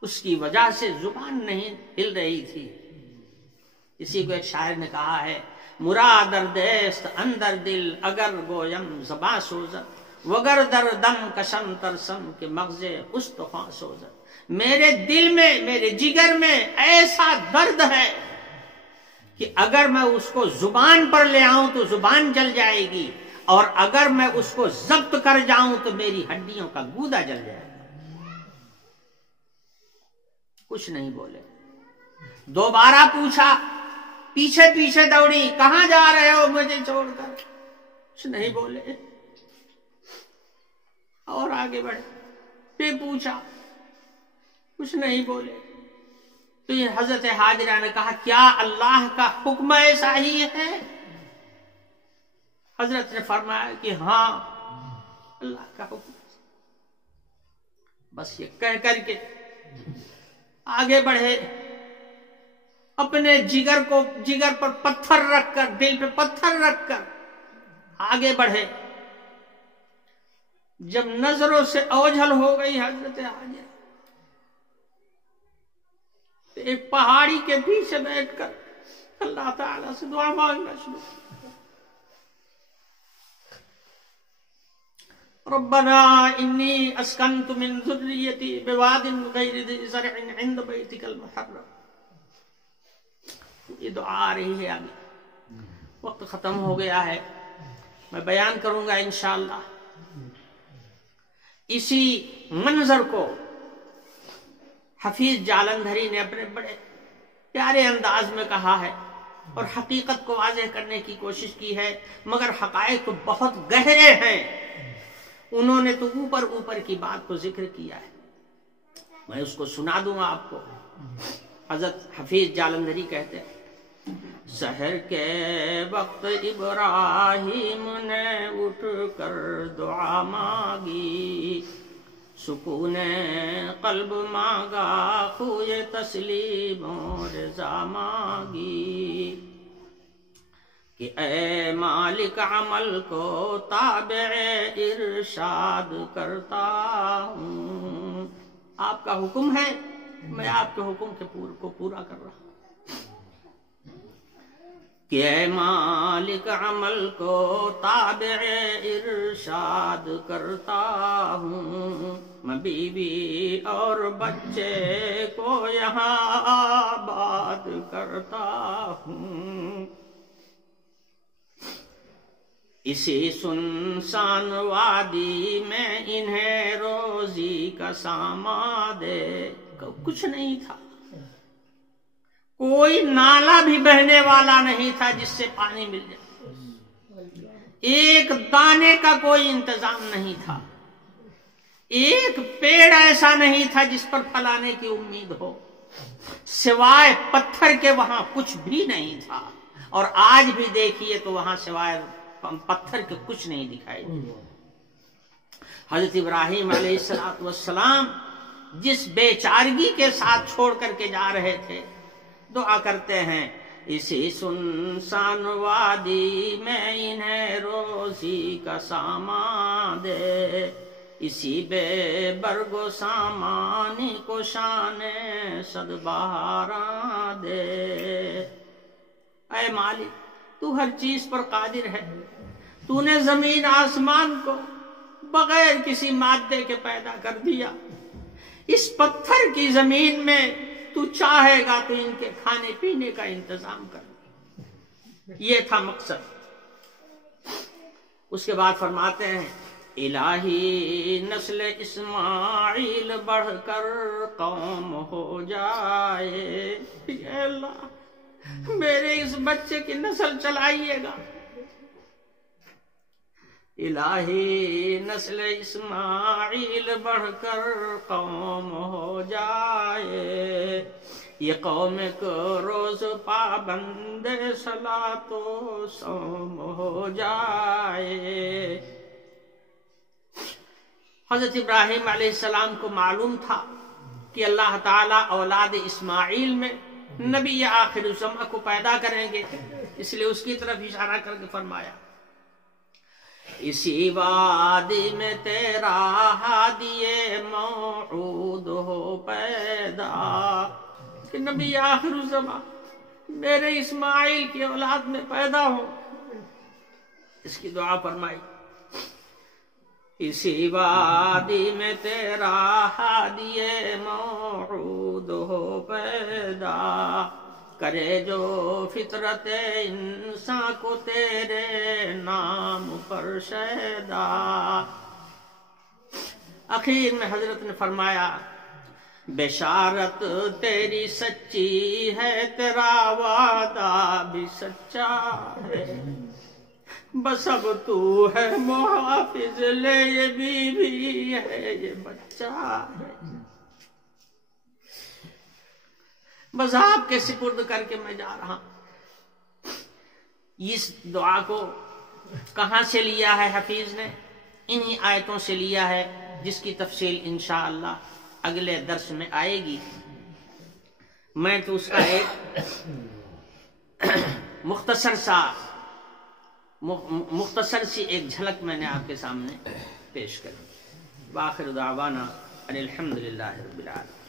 اس کی وجہ سے زبان نہیں ہل رہی تھی. اسی کو ایک شاعر نے کہا ہے، مراد دردست اندر دل اگر گویم زباں سوزد، وگر در دم کشم ترسم کہ مغز استخواں سوزد. میرے دل میں، میرے جگر میں ایسا درد ہے کہ اگر میں اس کو زبان پر لے آؤں تو زبان جل جائے گی، اور اگر میں اس کو ضبط کر جاؤں تو میری ہڈیوں کا گودا جل جائے گا. کچھ نہیں بولے. دوبارہ پوچھا، پیچھے پیچھے دوڑی، کہاں جا رہے ہو مجھے چھوڑ کر؟ کچھ نہیں بولے اور آگے بڑھے. پھر پوچھا، کچھ نہیں بولے. تو یہ حضرت حاجرہ نے کہا، کیا اللہ کا حکم ایسا ہی ہے؟ حضرت نے فرمایا کہ ہاں اللہ کا حکم. بس یہ کہہ کر کے آگے بڑھے. اپنے جگر پر پتھر رکھ کر، دل پہ پتھر رکھ کر آگے بڑھے. جب نظروں سے اوجھل ہو گئی حضرت حاجرہ، ایک پہاڑی کے پیچھے بیٹھ کر اللہ تعالیٰ سے دعا مانگنا شروع. ربنا انی اسکنت من ذریتی بواد غیر ذی زرع عند بیتک المحرم. یہ دعا آ رہی ہے. ابھی وقت ختم ہو گیا ہے، میں بیان کروں گا انشاءاللہ. اسی منظر کو حفیظ جالندھری نے اپنے بڑے پیارے انداز میں کہا ہے اور حقیقت کو واضح کرنے کی کوشش کی ہے، مگر حقائق تو بہت گہرے ہیں. انہوں نے تو اوپر کی بات کو ذکر کیا ہے. میں اس کو سنا دوں گا آپ کو. حضرت حفیظ جالندھری کہتے ہیں، سحر کے وقت ابراہیم نے اٹھ کر دعا مانگی، سکون قلب مانگا، خوئے تسلیم و رضا مانگی، کہ اے مالک عمل کو تابع ارشاد کرتا ہوں. آپ کا حکم ہے، میں آپ کے حکم کو پورا کر رہا ہوں. کہ اے مالک عمل کو تابع ارشاد کرتا ہوں، میں بیوی اور بچے کو یہاں آباد کرتا ہوں. اسی سنسان وادی میں انہیں روزی کا سامان دے. کچھ نہیں تھا، کوئی نالا بھی بہنے والا نہیں تھا جس سے پانی مل جائے. ایک دانے کا کوئی انتظام نہیں تھا. ایک پیڑ ایسا نہیں تھا جس پر پھل آنے کی امید ہو. سوائے پتھر کے وہاں کچھ بھی نہیں تھا. اور آج بھی دیکھیے تو وہاں سوائے پتھر کے کچھ نہیں دکھائی دے. حضرت ابراہیم علیہ السلام جس بے چارگی کے ساتھ چھوڑ کر کے جا رہے تھے، دعا کرتے ہیں، اسی سنسان وادی میں انہیں روزی کا سامان دے، اسی بے برگ و سامانی کو شان صد بہاراں دے. اے مالک، تو ہر چیز پر قادر ہے. تو نے زمین آسمان کو بغیر کسی مادے کے پیدا کر دیا. اس پتھر کی زمین میں تو چاہے گا تو ان کے کھانے پینے کا انتظام کر. یہ تھا مقصد. اس کے بعد فرماتے ہیں، الہی نسل اسماعیل بڑھ کر قوم ہو جائے. اے اللہ، میرے اس بچے کی نسل چلائیے گا. الہی نسل اسماعیل بڑھ کر قوم ہو جائے، یہ قوم کو روز پابند صلاۃ و صوم ہو جائے. حضرت ابراہیم علیہ السلام کو معلوم تھا کہ اللہ تعالیٰ اولاد اسماعیل میں نبی آخر الزماں کو پیدا کریں گے، اس لیے اس کی طرف اشارہ کر کے فرمایا، اسی وادی میں تیرا ہادی موعود ہو پیدا، کہ نبی آخر الزمان میرے اسماعیل کی اولاد میں پیدا ہو، اس کی دعا فرمائی۔ اسی وادی میں تیرا ہادی موعود ہو پیدا، کرے جو فطرت انسان کو تیرے نام پر شیدا۔ اخیر میں حضرت نے فرمایا بشارت تیری سچی ہے، تیرا وعدہ بھی سچا ہے، بس اب تو ہے محافظ، لے یہ بیوی ہے یہ بچہ ہے، بس آپ کے سپرد کر کے میں جا رہا ہوں۔ اس دعا کو کہاں سے لیا ہے حفیظ نے؟ انہی آیتوں سے لیا ہے، جس کی تفصیل انشاءاللہ اگلے درس میں آئے گی۔ میں تو اس کا ایک مختصر سی ایک جھلک میں نے آپ کے سامنے پیش کر دی۔ وآخر دعوانا ان الحمدللہ رب العالمین۔